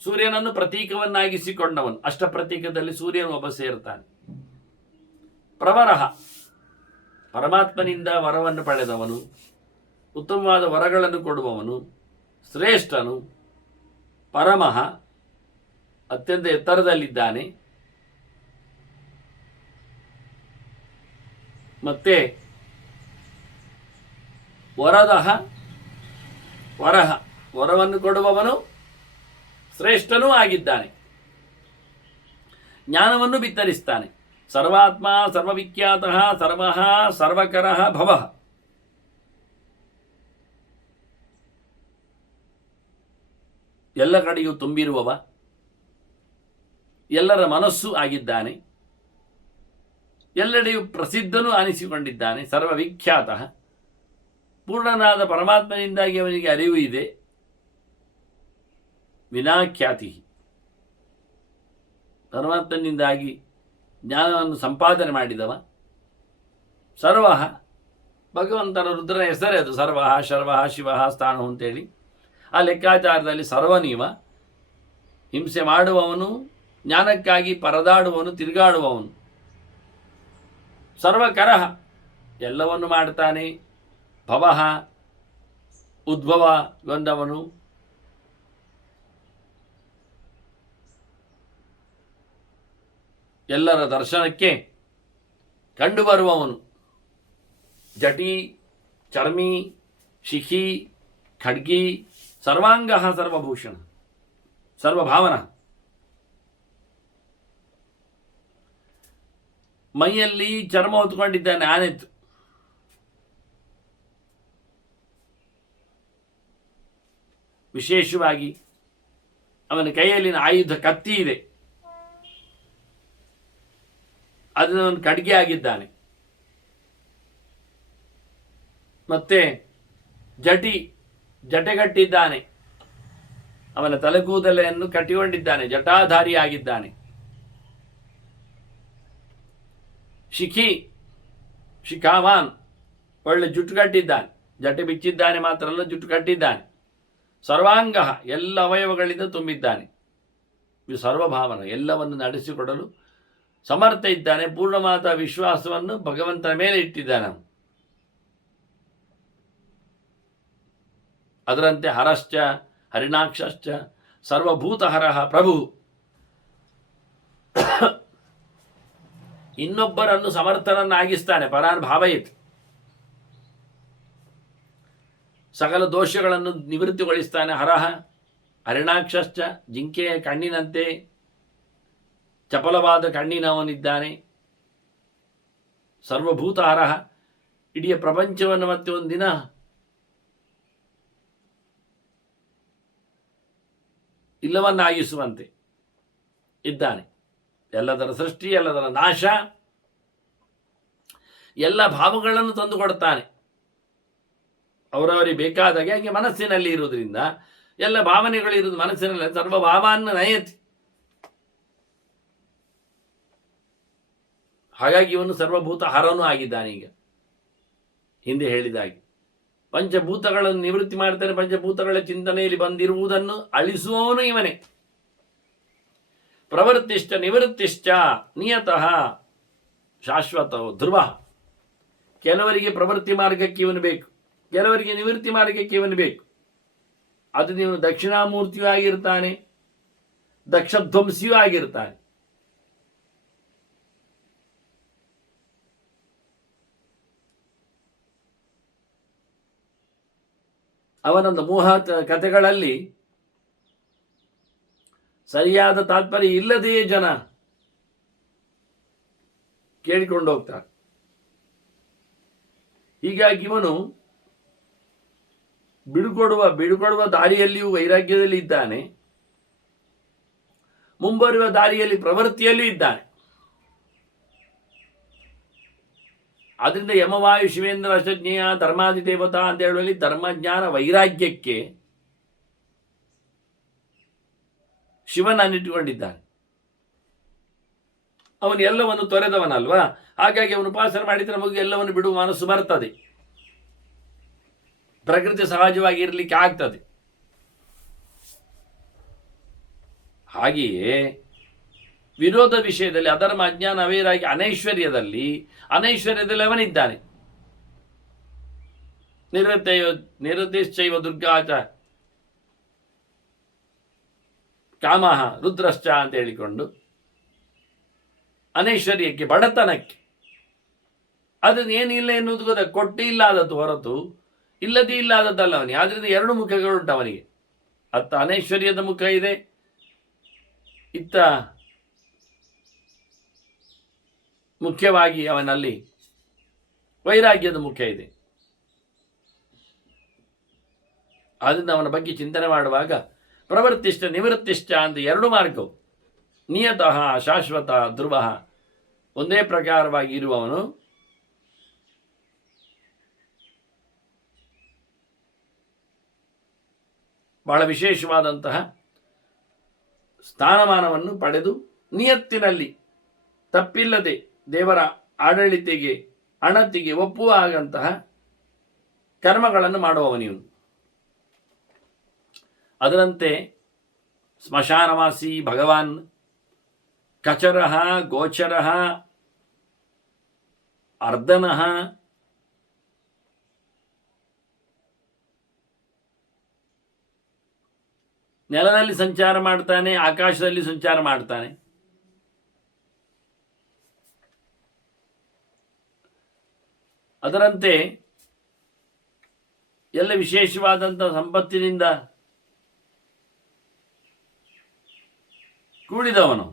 ಸೂರ್ಯನನ್ನು ಪ್ರತೀಕವನ್ನಾಗಿಸಿಕೊಂಡವನು. ಅಷ್ಟಪ್ರತೀಕದಲ್ಲಿ ಸೂರ್ಯನು ಒಬ್ಬ ಸೇರ್ತಾನೆ. ಪ್ರವರಹ ಪರಮಾತ್ಮನಿಂದ ವರವನ್ನು ಪಡೆದವನು, ಉತ್ತಮವಾದ ವರಗಳನ್ನು ಕೊಡುವವನು, ಶ್ರೇಷ್ಠನು, ಪರಮಃ ಅತ್ಯಂತ ಎತ್ತರದಲ್ಲಿದ್ದಾನೆ. ಮತ್ತೆ ವರದಹ ವರಹ ವರವನ್ನು ಕೊಡುವವನು ಶ್ರೇಷ್ಠನೂ ಆಗಿದ್ದಾನೆ. ಜ್ಞಾನವನ್ನು ಬಿತ್ತರಿಸ್ತಾನೆ. ಸರ್ವಾತ್ಮ ಸರ್ವವಿಖ್ಯಾತಃ ಸರ್ವಃ ಸರ್ವಕರಃ ಭವಃ. ಎಲ್ಲ ಕಡೆಯೂ ತುಂಬಿರುವವ, ಎಲ್ಲರ ಮನಸ್ಸು ಆಗಿದ್ದಾನೆ, ಎಲ್ಲೆಡೆಯೂ ಪ್ರಸಿದ್ಧನೂ ಅನಿಸಿಕೊಂಡಿದ್ದಾನೆ. ಸರ್ವವಿಖ್ಯಾತಃ, ಪೂರ್ಣನಾದ ಪರಮಾತ್ಮನಿಂದಾಗಿ ಅವನಿಗೆ ಅರಿವು ಇದೆ. ವಿನಾಖ್ಯಾತಿ, ಪರಮಾತ್ಮನಿಂದಾಗಿ ಜ್ಞಾನವನ್ನು ಸಂಪಾದನೆ ಮಾಡಿದವ. ಸರ್ವಃ, ಭಗವಂತನ ರುದ್ರನ ಹೆಸರೇ ಅದು. ಸರ್ವಃ ಶರ್ವಃ ಶಿವಃ ಸ್ಥಾಣು ಅಂತೇಳಿ ಆ ಲೆಕ್ಕಾಚಾರದಲ್ಲಿ ಸರ್ವನೀವ. ಹಿಂಸೆ ಮಾಡುವವನು, ಜ್ಞಾನಕ್ಕಾಗಿ ಪರದಾಡುವವನು, ತಿರುಗಾಡುವವನು. ಸರ್ವಕರಃ, ಎಲ್ಲವನ್ನು ಮಾಡ್ತಾನೆ. ಭವಃ, ಉದ್ಭವಗೊಂಡವನು. ಎಲ್ಲರ ದರ್ಶನಕ್ಕೆ ಕಂಡುಬರುವವನು. ಜಟಿ, ಚರ್ಮಿ, ಶಿಖಿ, ಖಡ್ಗಿ, ಸರ್ವಾಂಗ ಸರ್ವಭೂಷಣ, ಸರ್ವಭಾವನ. ಮೈಯಲ್ಲಿ ಚರ್ಮ ಹೊತ್ಕೊಂಡಿದ್ದಾನೆ, ಆನೆತ್ತು. ವಿಶೇಷವಾಗಿ ಅವನ ಕೈಯಲ್ಲಿನ ಆಯುಧ ಕತ್ತಿ ಇದೆ, ಅದನ್ನು ಅವನು ಖಡ್ಗೆ ಆಗಿದ್ದಾನೆ. ಮತ್ತೆ ಜಟೆಗಟ್ಟಿದ್ದಾನೆ, ಅವನ ತಲೆಗೂದಲೆಯನ್ನು ಕಟ್ಟಿಕೊಂಡಿದ್ದಾನೆ, ಜಟಾಧಾರಿಯಾಗಿದ್ದಾನೆ. ಶಿಖಿ, ಶಿಖಾವಾನ್, ಒಳ್ಳೆ ಜುಟ್ಟು ಕಟ್ಟಿದ್ದಾನೆ. ಜಟೆ ಬಿಚ್ಚಿದ್ದಾನೆ ಮಾತ್ರ ಅಲ್ಲ, ಜುಟ್ಟು ಕಟ್ಟಿದ್ದಾನೆ. ಸರ್ವಾಂಗ, ಎಲ್ಲ ಅವಯವಗಳಿಂದ ತುಂಬಿದ್ದಾನೆ. ಇದು ಸರ್ವಭಾವನ, ಎಲ್ಲವನ್ನು ನಡೆಸಿಕೊಡಲು ಸಮರ್ಥ ಇದ್ದಾನೆ. ಪೂರ್ಣವಾದ ವಿಶ್ವಾಸವನ್ನು ಭಗವಂತನ ಮೇಲೆ ಇಟ್ಟಿದ್ದಾನೆ. ಅದರಂತೆ ಹರಶ್ಚ ಹರಿಣಾಕ್ಷಶ್ಚ ಸರ್ವಭೂತಹರಃ ಪ್ರಭು. ಇನ್ನೊಬ್ಬರನ್ನು ಸಮರ್ಥನನ್ನಾಗಿಸ್ತಾನೆ. ಪರಾನ್ ಭಾವಯಿತ್, ಸಕಲ ದೋಷಗಳನ್ನು ನಿವೃತ್ತಿಗೊಳಿಸ್ತಾನೆ. ಹರಹ ಹರಿಣಾಕ್ಷಶ್ಚ, ಜಿಂಕೆಯ ಕಣ್ಣಿನಂತೆ ಚಪಲವಾದ ಕಣ್ಣಿನವನಿದ್ದಾನೆ. ಸರ್ವಭೂತಹರಃ, ಇಡೀ ಪ್ರಪಂಚವನ್ನು ಮತ್ತೆ ಒಂದಿನ ಇಲ್ಲವನ್ನಾಗಿಸುವಂತೆ ಇದ್ದಾನೆ. ಎಲ್ಲದರ ಸೃಷ್ಟಿ, ಎಲ್ಲದರ ನಾಶ, ಎಲ್ಲ ಭಾವಗಳನ್ನು ತಂದುಕೊಡ್ತಾನೆ ಅವರವರಿಗೆ ಬೇಕಾದಾಗೆ. ಹಾಗೆ ಮನಸ್ಸಿನಲ್ಲಿ ಇರುವುದರಿಂದ ಎಲ್ಲ ಭಾವನೆಗಳಿರುವುದು ಮನಸ್ಸಿನಲ್ಲಿ. ಸರ್ವಭಾವಾನ್ನ ನಯತಿ. ಹಾಗಾಗಿ ಇವನು ಸರ್ವಭೂತ ಹರನೂ ಆಗಿದ್ದಾನೆ. ಈಗ ಹಿಂದೆ ಹೇಳಿದಾಗೆ ಪಂಚಭೂತಗಳನ್ನು ನಿವೃತ್ತಿ ಮಾಡ್ತಾನೆ. ಪಂಚಭೂತಗಳ ಚಿಂತನೆಯಲ್ಲಿ ಬಂದಿರುವುದನ್ನು ಅಳಿಸುವವನು ಇವನೇ. ಪ್ರವೃತ್ತಿಶ್ಚ ನಿವೃತ್ತಿಶ್ಚ ನಿಯತಃ ಶಾಶ್ವತೋ ಧ್ರುವ. ಕೆಲವರಿಗೆ ಪ್ರವೃತ್ತಿ ಮಾರ್ಗಕ್ಕೆ ಇವನು ಬೇಕು, ಕೆಲವರಿಗೆ ನಿವೃತ್ತಿ ಮಾರ್ಗಕ್ಕೆ ಇವನು ಬೇಕು. ಅದು ನೀವು ದಕ್ಷಿಣಾಮೂರ್ತಿಯೂ ಆಗಿರ್ತಾನೆ, ದಕ್ಷಧ್ವಂಸಿಯೂ ಆಗಿರ್ತಾನೆ. ಅವನೊಂದು ಮೋಹ ಕಥೆಗಳಲ್ಲಿ ಸರಿಯಾದ ತಾತ್ಪರ್ಯ ಇಲ್ಲದೆಯೇ ಜನ ಕೇಳಿಕೊಂಡು ಹೋಗ್ತಾರೆ. ಹೀಗಾಗಿ ಇವನು ಬಿಡುಕೊಡುವ ದಾರಿಯಲ್ಲಿಯೂ ವೈರಾಗ್ಯದಲ್ಲಿ ಇದ್ದಾನೆ, ಮುಂಬರುವ ದಾರಿಯಲ್ಲಿ ಪ್ರವೃತ್ತಿಯಲ್ಲೂ ಇದ್ದಾನೆ. ಆದ್ರಿಂದ ಯಮವಾಯು ಶಿವೇಂದ್ರ ಅಷ್ಟಜ್ಞೇಯ ಧರ್ಮಾದಿ ದೇವತಾ ಅಂತ ಹೇಳುವಲ್ಲಿ ಧರ್ಮಜ್ಞಾನ ವೈರಾಗ್ಯಕ್ಕೆ ಶಿವನನ್ನಿಟ್ಟುಕೊಂಡಿದ್ದಾನೆ. ಅವನು ಎಲ್ಲವನ್ನು ತೊರೆದವನಲ್ವಾ, ಹಾಗಾಗಿ ಅವನು ಉಪಾಸನೆ ಮಾಡಿದರೆ ನಮಗೆ ಎಲ್ಲವನ್ನು ಬಿಡುವ ಮನಸ್ಸು ಬರ್ತದೆ, ಪ್ರಕೃತಿ ಸಹಜವಾಗಿ ಇರಲಿಕ್ಕೆ ಆಗ್ತದೆ. ಹಾಗೆಯೇ ವಿರೋಧ ವಿಷಯದಲ್ಲಿ ಅಧರ್ಮ ಅಜ್ಞಾನ ಅವೈರಾಗಿ ಅನೈಶ್ವರ್ಯದಲ್ಲಿ ಅವನಿದ್ದಾನೆ. ನಿರತಿಶ್ಚೈವ ದುರ್ಗಾಚ ಕಾಮಃ ರುದ್ರಶ್ಚ ಅಂತ ಹೇಳಿಕೊಂಡು ಅನೈಶ್ವರ್ಯಕ್ಕೆ, ಬಡತನಕ್ಕೆ, ಅದನ್ನು ಏನಿಲ್ಲ ಎನ್ನುವುದು ಗೊತ್ತ, ಕೊಟ್ಟಿಲ್ಲ ಆದದ್ದು ಹೊರತು ಇಲ್ಲದೇ ಇಲ್ಲದದ್ದಲ್ಲ ಅವನಿಗೆ. ಆದ್ರಿಂದ ಎರಡು ಮುಖಗಳುಂಟು ಅವನಿಗೆ. ಅತ್ತ ಅನೈಶ್ವರ್ಯದ ಮುಖ ಇದೆ, ಇತ್ತ ಮುಖ್ಯವಾಗಿ ಅವನಲ್ಲಿ ವೈರಾಗ್ಯದ ಮುಖ ಇದೆ. ಆದ್ದರಿಂದ ಅವನ ಬಗ್ಗೆ ಚಿಂತನೆ ಮಾಡುವಾಗ ಪ್ರವೃತ್ತಿಷ್ಠ ನಿವೃತ್ತಿಷ್ಠ ಅಂತ ಎರಡು ಮಾರ್ಗವು, ನಿಯತಃ ಶಾಶ್ವತ ಧ್ರುವ, ಒಂದೇ ಪ್ರಕಾರವಾಗಿ ಇರುವವನು ಬಹಳ ವಿಶೇಷವಾದಂತಹ ಸ್ಥಾನಮಾನವನ್ನು ಪಡೆದು ನಿಯತ್ತಿನಲ್ಲಿ ತಪ್ಪಿಲ್ಲದೆ ದೇವರ ಆಡಳಿತೆಗೆ ಅಣತಿಗೆ ಒಪ್ಪುವ ಹಾಗಂತಹ ಕರ್ಮಗಳನ್ನು ಮಾಡುವವನಿವನು. ಅದರಂತೆ ಸ್ಮಶಾನವಾಸಿ ಭಗವಾನ್ ಕಚರಃ ಗೋಚರಃ ಅರ್ಧನಃ ನೆಲದಲ್ಲಿ ಸಂಚಾರ ಮಾಡ್ತಾನೆ, ಆಕಾಶದಲ್ಲಿ ಸಂಚಾರ ಮಾಡ್ತಾನೆ. ಅದರಂತೆ ಎಲ್ಲ ವಿಶೇಷವಾದಂಥ ಸಂಪತ್ತಿನಿಂದ ಕೂಡಿದವನು,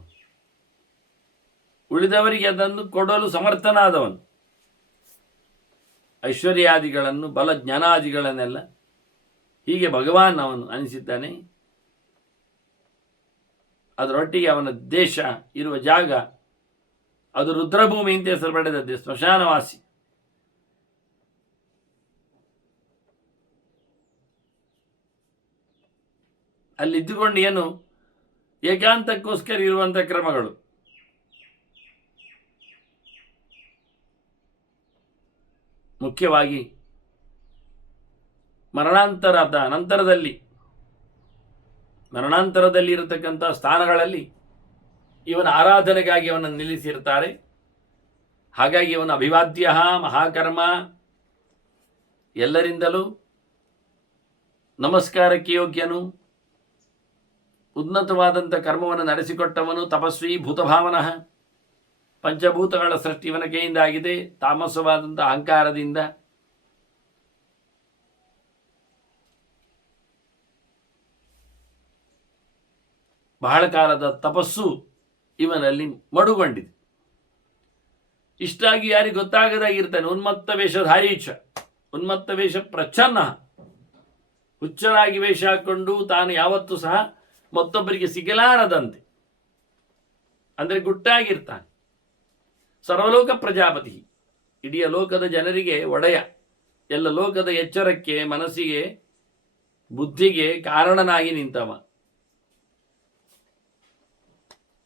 ಉಳಿದವರಿಗೆ ಅದನ್ನು ಕೊಡಲು ಸಮರ್ಥನಾದವನು. ಐಶ್ವರ್ಯಾದಿಗಳನ್ನು, ಬಲ ಜ್ಞಾನಾದಿಗಳನ್ನೆಲ್ಲ ಹೀಗೆ ಭಗವಾನ್ ಅವನು ಅನಿಸಿದ್ದಾನೆ. ಅದರೊಟ್ಟಿಗೆ ಅವನ ದೇಶ ಇರುವ ಜಾಗ ಅದು ರುದ್ರಭೂಮಿ ಅಂತ ಹೆಸರು ಪಡೆದದ್ದೇ, ಸ್ಮಶಾನವಾಸಿ. ಅಲ್ಲಿದ್ದುಕೊಂಡು ಏನು ಏಕಾಂತಕ್ಕೋಸ್ಕರ ಇರುವಂಥ ಕ್ರಮಗಳು. ಮುಖ್ಯವಾಗಿ ಮರಣಾಂತರದ ಮರಣಾಂತರದಲ್ಲಿ ಇರತಕ್ಕಂಥ ಸ್ಥಾನಗಳಲ್ಲಿ ಇವನ ಆರಾಧನೆಗಾಗಿ ಅವನನ್ನು ನಿಲ್ಲಿಸಿರ್ತಾರೆ. ಹಾಗಾಗಿ ಇವನ ಅಭಿವಾದ್ಯ ಮಹಾಕರ್ಮ, ಎಲ್ಲರಿಂದಲೂ ನಮಸ್ಕಾರಕ್ಕೆ ಯೋಗ್ಯನು, ಉನ್ನತವಾದಂಥ ಕರ್ಮವನ್ನು ನಡೆಸಿಕೊಟ್ಟವನು, ತಪಸ್ವಿ ಭೂತಭಾವನಃ. ಪಂಚಭೂತಗಳ ಸೃಷ್ಟಿ ಇವನ ಕೈಯಿಂದ ಆಗಿದೆ. ತಾಮಸವಾದಂಥ ಅಹಂಕಾರದಿಂದ ಬಹಳ ಕಾಲದ ತಪಸ್ಸು ಇವನಲ್ಲಿ ಮಡುಗೊಂಡಿದೆ. ಇಷ್ಟಾಗಿ ಯಾರಿಗೆ ಗೊತ್ತಾಗದಾಗಿರ್ತಾನೆ. ಉನ್ಮತ್ತ ವೇಷಧಾರೀಚ, ಉನ್ಮತ್ತ ವೇಷ ಪ್ರಚ್ಛನ್ನ, ಹುಚ್ಚರಾಗಿ ವೇಷ ಹಾಕೊಂಡು ತಾನು ಯಾವತ್ತೂ ಸಹ ಮತ್ತೊಬ್ಬರಿಗೆ ಸಿಗಲಾರದಂತೆ, ಅಂದರೆ ಗುಟ್ಟಾಗಿರ್ತಾನೆ. ಸರ್ವಲೋಕ ಪ್ರಜಾಪತಿ, ಇಡೀ ಲೋಕದ ಜನರಿಗೆ ಒಡೆಯ, ಎಲ್ಲ ಲೋಕದ ಎಚ್ಚರಕ್ಕೆ, ಮನಸ್ಸಿಗೆ, ಬುದ್ಧಿಗೆ ಕಾರಣನಾಗಿ ನಿಂತವ.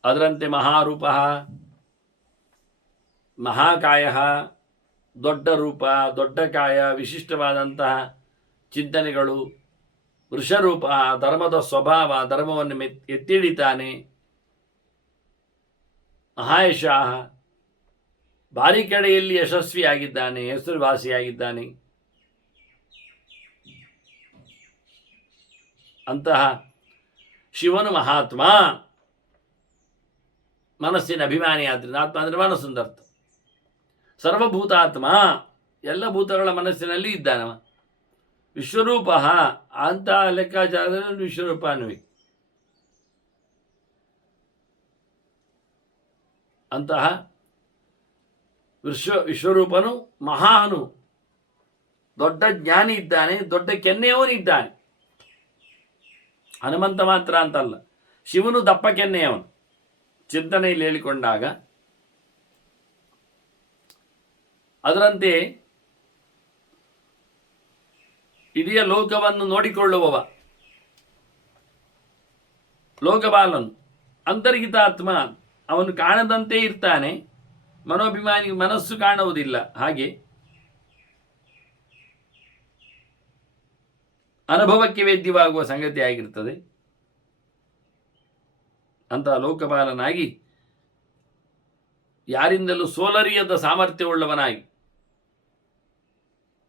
ಅದರಂತೆ ಮಹಾರೂಪ, ಮಹಾಕಾಯ, ದೊಡ್ಡ ರೂಪ, ದೊಡ್ಡ ಕಾಯ, ವಿಶಿಷ್ಟವಾದಂತಹ ಚಿಂತನೆಗಳು, ವೃಷರೂಪ, ಧರ್ಮದ ಸ್ವಭಾವ, ಧರ್ಮವನ್ನು ಎತ್ತಿಡಿತಾನೆ. ಮಹಾಯಶಃ, ಭಾರಿ ಕಡೆಯಲ್ಲಿ ಯಶಸ್ವಿಯಾಗಿದ್ದಾನೆ, ಹೆಸರುವಾಸಿಯಾಗಿದ್ದಾನೆ. ಅಂತಹ ಶಿವನು ಮಹಾತ್ಮ, ಮನಸ್ಸಿನ ಅಭಿಮಾನಿ. ಆದ್ದರಿಂದ ಆತ್ಮ ಅಂದರೆ ಮನಸ್ಸೊಂದು ಅರ್ಥ. ಸರ್ವಭೂತಾತ್ಮ, ಎಲ್ಲ ಭೂತಗಳ ಮನಸ್ಸಿನಲ್ಲಿ ಇದ್ದಾನವ. ವಿಶ್ವರೂಪ ಅಂತ ಲೆಕ್ಕಾಚಾರದಲ್ಲಿ ವಿಶ್ವರೂಪ ಅನ್ನುವೆ. ಅಂತಹ ವಿಶ್ವರೂಪನು ಮಹಾನು, ದೊಡ್ಡ ಜ್ಞಾನಿ ಇದ್ದಾನೆ, ದೊಡ್ಡ ಕೆನ್ನೆಯವನಿದ್ದಾನೆ. ಹನುಮಂತ ಮಾತ್ರ ಅಂತಲ್ಲ, ಶಿವನು ದಪ್ಪ ಕೆನ್ನೆಯವನು. ಚಿಂತನೆಯಲ್ಲಿ ಹೇಳಿಕೊಂಡಾಗ ಅದರಂತೆ ಇಡೀ ಲೋಕವನ್ನು ನೋಡಿಕೊಳ್ಳುವವ ಲೋಕಪಾಲನು, ಅಂತರ್ಗಿತಾತ್ಮ. ಅವನು ಕಾಣದಂತೆ ಇರ್ತಾನೆ, ಮನೋಭಿಮಾನಿ ಮನಸ್ಸು ಕಾಣುವುದಿಲ್ಲ. ಹಾಗೆ ಅನುಭವಕ್ಕೆ ವೇದ್ಯವಾಗುವ ಸಂಗತಿ ಆಗಿರ್ತದೆ. ಅಂತಹ ಲೋಕಪಾಲನಾಗಿ ಯಾರಿಂದಲೂ ಸೋಲರಿಯದ ಸಾಮರ್ಥ್ಯವುಳ್ಳವನಾಗಿ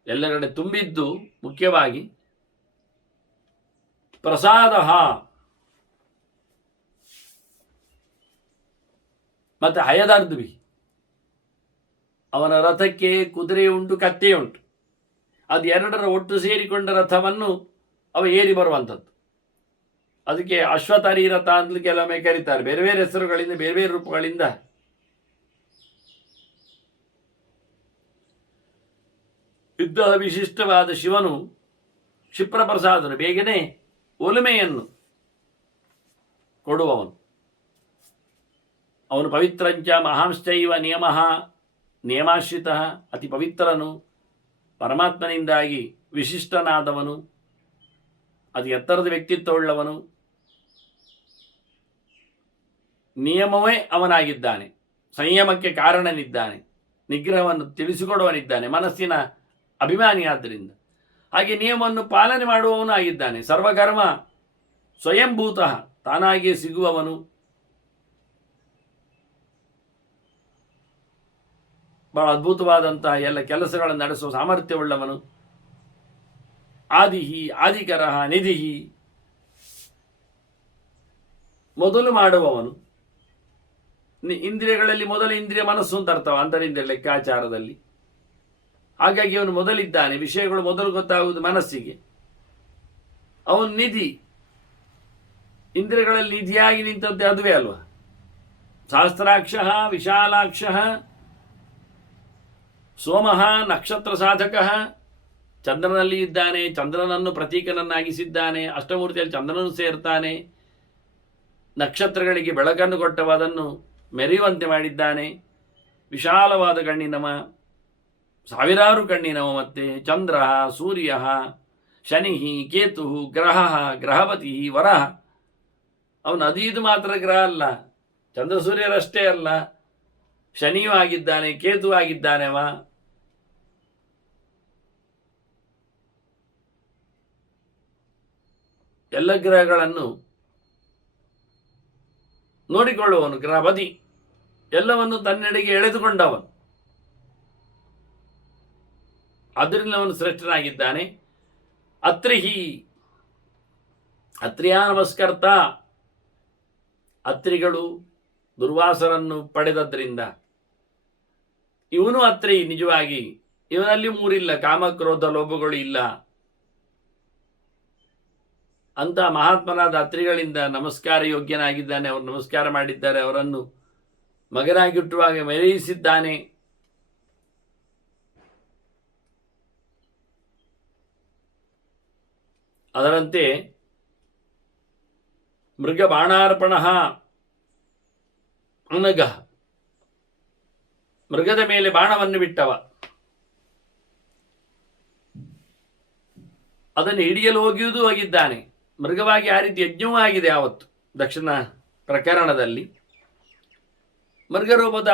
ಎಲ್ಲ ಕಡೆ ತುಂಬಿದ್ದು ಮುಖ್ಯವಾಗಿ ಪ್ರಸಾದ ಮತ್ತು ಹಯದಾರ್ದ್ವಿ. ಅವನ ರಥಕ್ಕೆ ಕುದುರೆ ಉಂಟು, ಕತ್ತೆ ಉಂಟು. ಅದು ಎರಡರ ಒಟ್ಟು ಸೇರಿಕೊಂಡ ರಥವನ್ನು ಅವ ಏರಿ ಬರುವಂಥದ್ದು. ಅದಕ್ಕೆ ಅಶ್ವತಾರಿ ರಥ ಅಂತಲೂ ಕೆಲವೊಮ್ಮೆ ಕರೀತಾರೆ. ಬೇರೆ ಬೇರೆ ಹೆಸರುಗಳಿಂದ, ಬೇರೆ ಬೇರೆ ರೂಪಗಳಿಂದ. ಯುದ್ಧ ವಿಶಿಷ್ಟವಾದ ಶಿವನು ಕ್ಷಿಪ್ರಪ್ರಸಾದನು, ಬೇಗನೆ ಒಲುಮೆಯನ್ನು ಕೊಡುವವನು. ಅವನು ಪವಿತ್ರಂಚ ಮಹಾಂಶ್ಚೈವ ನಿಯಮಾಶ್ರಿತ, ಅತಿ ಪವಿತ್ರನು, ಪರಮಾತ್ಮನಿಂದಾಗಿ ವಿಶಿಷ್ಟನಾದವನು, ಅತಿ ಎತ್ತರದ ವ್ಯಕ್ತಿತ್ವವುಳ್ಳವನು, ನಿಯಮವೇ ಅವನಾಗಿದ್ದಾನೆ, ಸಂಯಮಕ್ಕೆ ಕಾರಣನಿದ್ದಾನೆ, ನಿಗ್ರಹವನ್ನು ತಿಳಿಸಿಕೊಡುವನಿದ್ದಾನೆ, ಮನಸ್ಸಿನ ಅಭಿಮಾನಿಯಾದ್ದರಿಂದ. ಹಾಗೆ ನಿಯಮವನ್ನು ಪಾಲನೆ ಮಾಡುವವನು ಆಗಿದ್ದಾನೆ. ಸರ್ವಕರ್ಮ ಸ್ವಯಂಭೂತಃ, ತಾನಾಗಿಯೇ ಸಿಗುವವನು. ಬಹಳ ಅದ್ಭುತವಾದಂತಹ ಎಲ್ಲ ಕೆಲಸಗಳನ್ನು ನಡೆಸುವ ಸಾಮರ್ಥ್ಯವುಳ್ಳವನು. ಆದಿಹಿ ಆದಿಕರಃ ನಿಧಿಹಿ, ಮೊದಲು ಮಾಡುವವನು. ಇಂದ್ರಿಯಗಳಲ್ಲಿ ಮೊದಲ ಇಂದ್ರಿಯ ಮನಸ್ಸು ಅಂತ ಅರ್ಥವ, ಅಂತರಿಂದ್ರಿಯ ಲೆಕ್ಕಾಚಾರದಲ್ಲಿ. ಹಾಗಾಗಿ ಅವನು ಮೊದಲಿದ್ದಾನೆ. ವಿಷಯಗಳು ಮೊದಲು ಗೊತ್ತಾಗುವುದು ಮನಸ್ಸಿಗೆ. ಅವನು ನಿಧಿ, ಇಂದ್ರಿಯಗಳಲ್ಲಿ ನಿಧಿಯಾಗಿ ನಿಂತದ್ದೇ ಅದುವೇ ಅಲ್ವಾ. ಸಹಸ್ರಾಕ್ಷ ವಿಶಾಲಾಕ್ಷ ಸೋಮಃ ನಕ್ಷತ್ರ ಸಾಧಕ, ಚಂದ್ರನಲ್ಲಿ ಇದ್ದಾನೆ, ಚಂದ್ರನನ್ನು ಪ್ರತೀಕನನ್ನಾಗಿಸಿದ್ದಾನೆ. ಅಷ್ಟಮೂರ್ತಿಯಲ್ಲಿ ಚಂದ್ರನನ್ನು ಸೇರ್ತಾನೆ. ನಕ್ಷತ್ರಗಳಿಗೆ ಬೆಳಕನ್ನು ಕೊಟ್ಟವದನ್ನು ಮೆರೆಯುವಂತೆ ಮಾಡಿದ್ದಾನೆ. ವಿಶಾಲವಾದ ಕಣ್ಣಿನವ, ಸಾವಿರಾರು ಕಣ್ಣಿನವ. ಮತ್ತೆ ಚಂದ್ರ, ಸೂರ್ಯ, ಶನಿ, ಕೇತು, ಗ್ರಹ, ಗ್ರಹಪತಿ, ವರಹ. ಅವನು ಅದೀದು ಮಾತ್ರ ಗ್ರಹ ಅಲ್ಲ, ಚಂದ್ರ ಸೂರ್ಯರಷ್ಟೇ ಅಲ್ಲ, ಶನಿಯೂ ಆಗಿದ್ದಾನೆ, ಕೇತು ಆಗಿದ್ದಾನೆ. ಅವ ಎಲ್ಲ ಗ್ರಹಗಳನ್ನು ನೋಡಿಕೊಳ್ಳುವವನು, ಗ್ರಹಪತಿ. ಎಲ್ಲವನ್ನು ತನ್ನೆಡೆಗೆ ಎಳೆದುಕೊಂಡವನು. ಅದರಿಂದ ಅವನು ಶ್ರೇಷ್ಠನಾಗಿದ್ದಾನೆ. ಅತ್ರಿಹಿ, ಅತ್ರಿಯಾ ನಮಸ್ಕರ್ತ. ಅತ್ರಿಗಳು ದುರ್ವಾಸರನ್ನು ಪಡೆದದ್ರಿಂದ ಇವನು ಅತ್ರಿ. ನಿಜವಾಗಿ ಇವನಲ್ಲಿ ಮೂರಿಲ್ಲ, ಕಾಮಕ್ರೋಧ ಲೋಭಗಳು ಇಲ್ಲ. ಅಂತ ಮಹಾತ್ಮನಾದ ಅತ್ರಿಗಳಿಂದ ನಮಸ್ಕಾರ ಯೋಗ್ಯನಾಗಿದ್ದಾನೆ. ಅವರು ನಮಸ್ಕಾರ ಮಾಡಿದ್ದಾರೆ. ಅವರನ್ನು ಮಗನಾಗಿಟ್ಟುವಾಗ ಮೆರೆಯಿಸಿದ್ದಾನೆ. ಅದರಂತೆ ಮೃಗ ಬಾಣಾರ್ಪಣ ಅನಗ, ಮೃಗದ ಮೇಲೆ ಬಾಣವನ್ನು ಬಿಟ್ಟವ, ಅದನ್ನು ಹಿಡಿಯಲು ಹೋಗಿಯುವುದೂ ಆಗಿದ್ದಾನೆ. ಮೃಗವಾಗಿ ಆ ರೀತಿ ಯಜ್ಞವೂ ಆಗಿದೆ ಆವತ್ತು ದಕ್ಷಿಣ ಪ್ರಕರಣದಲ್ಲಿ. ಮೃಗರೂಪದ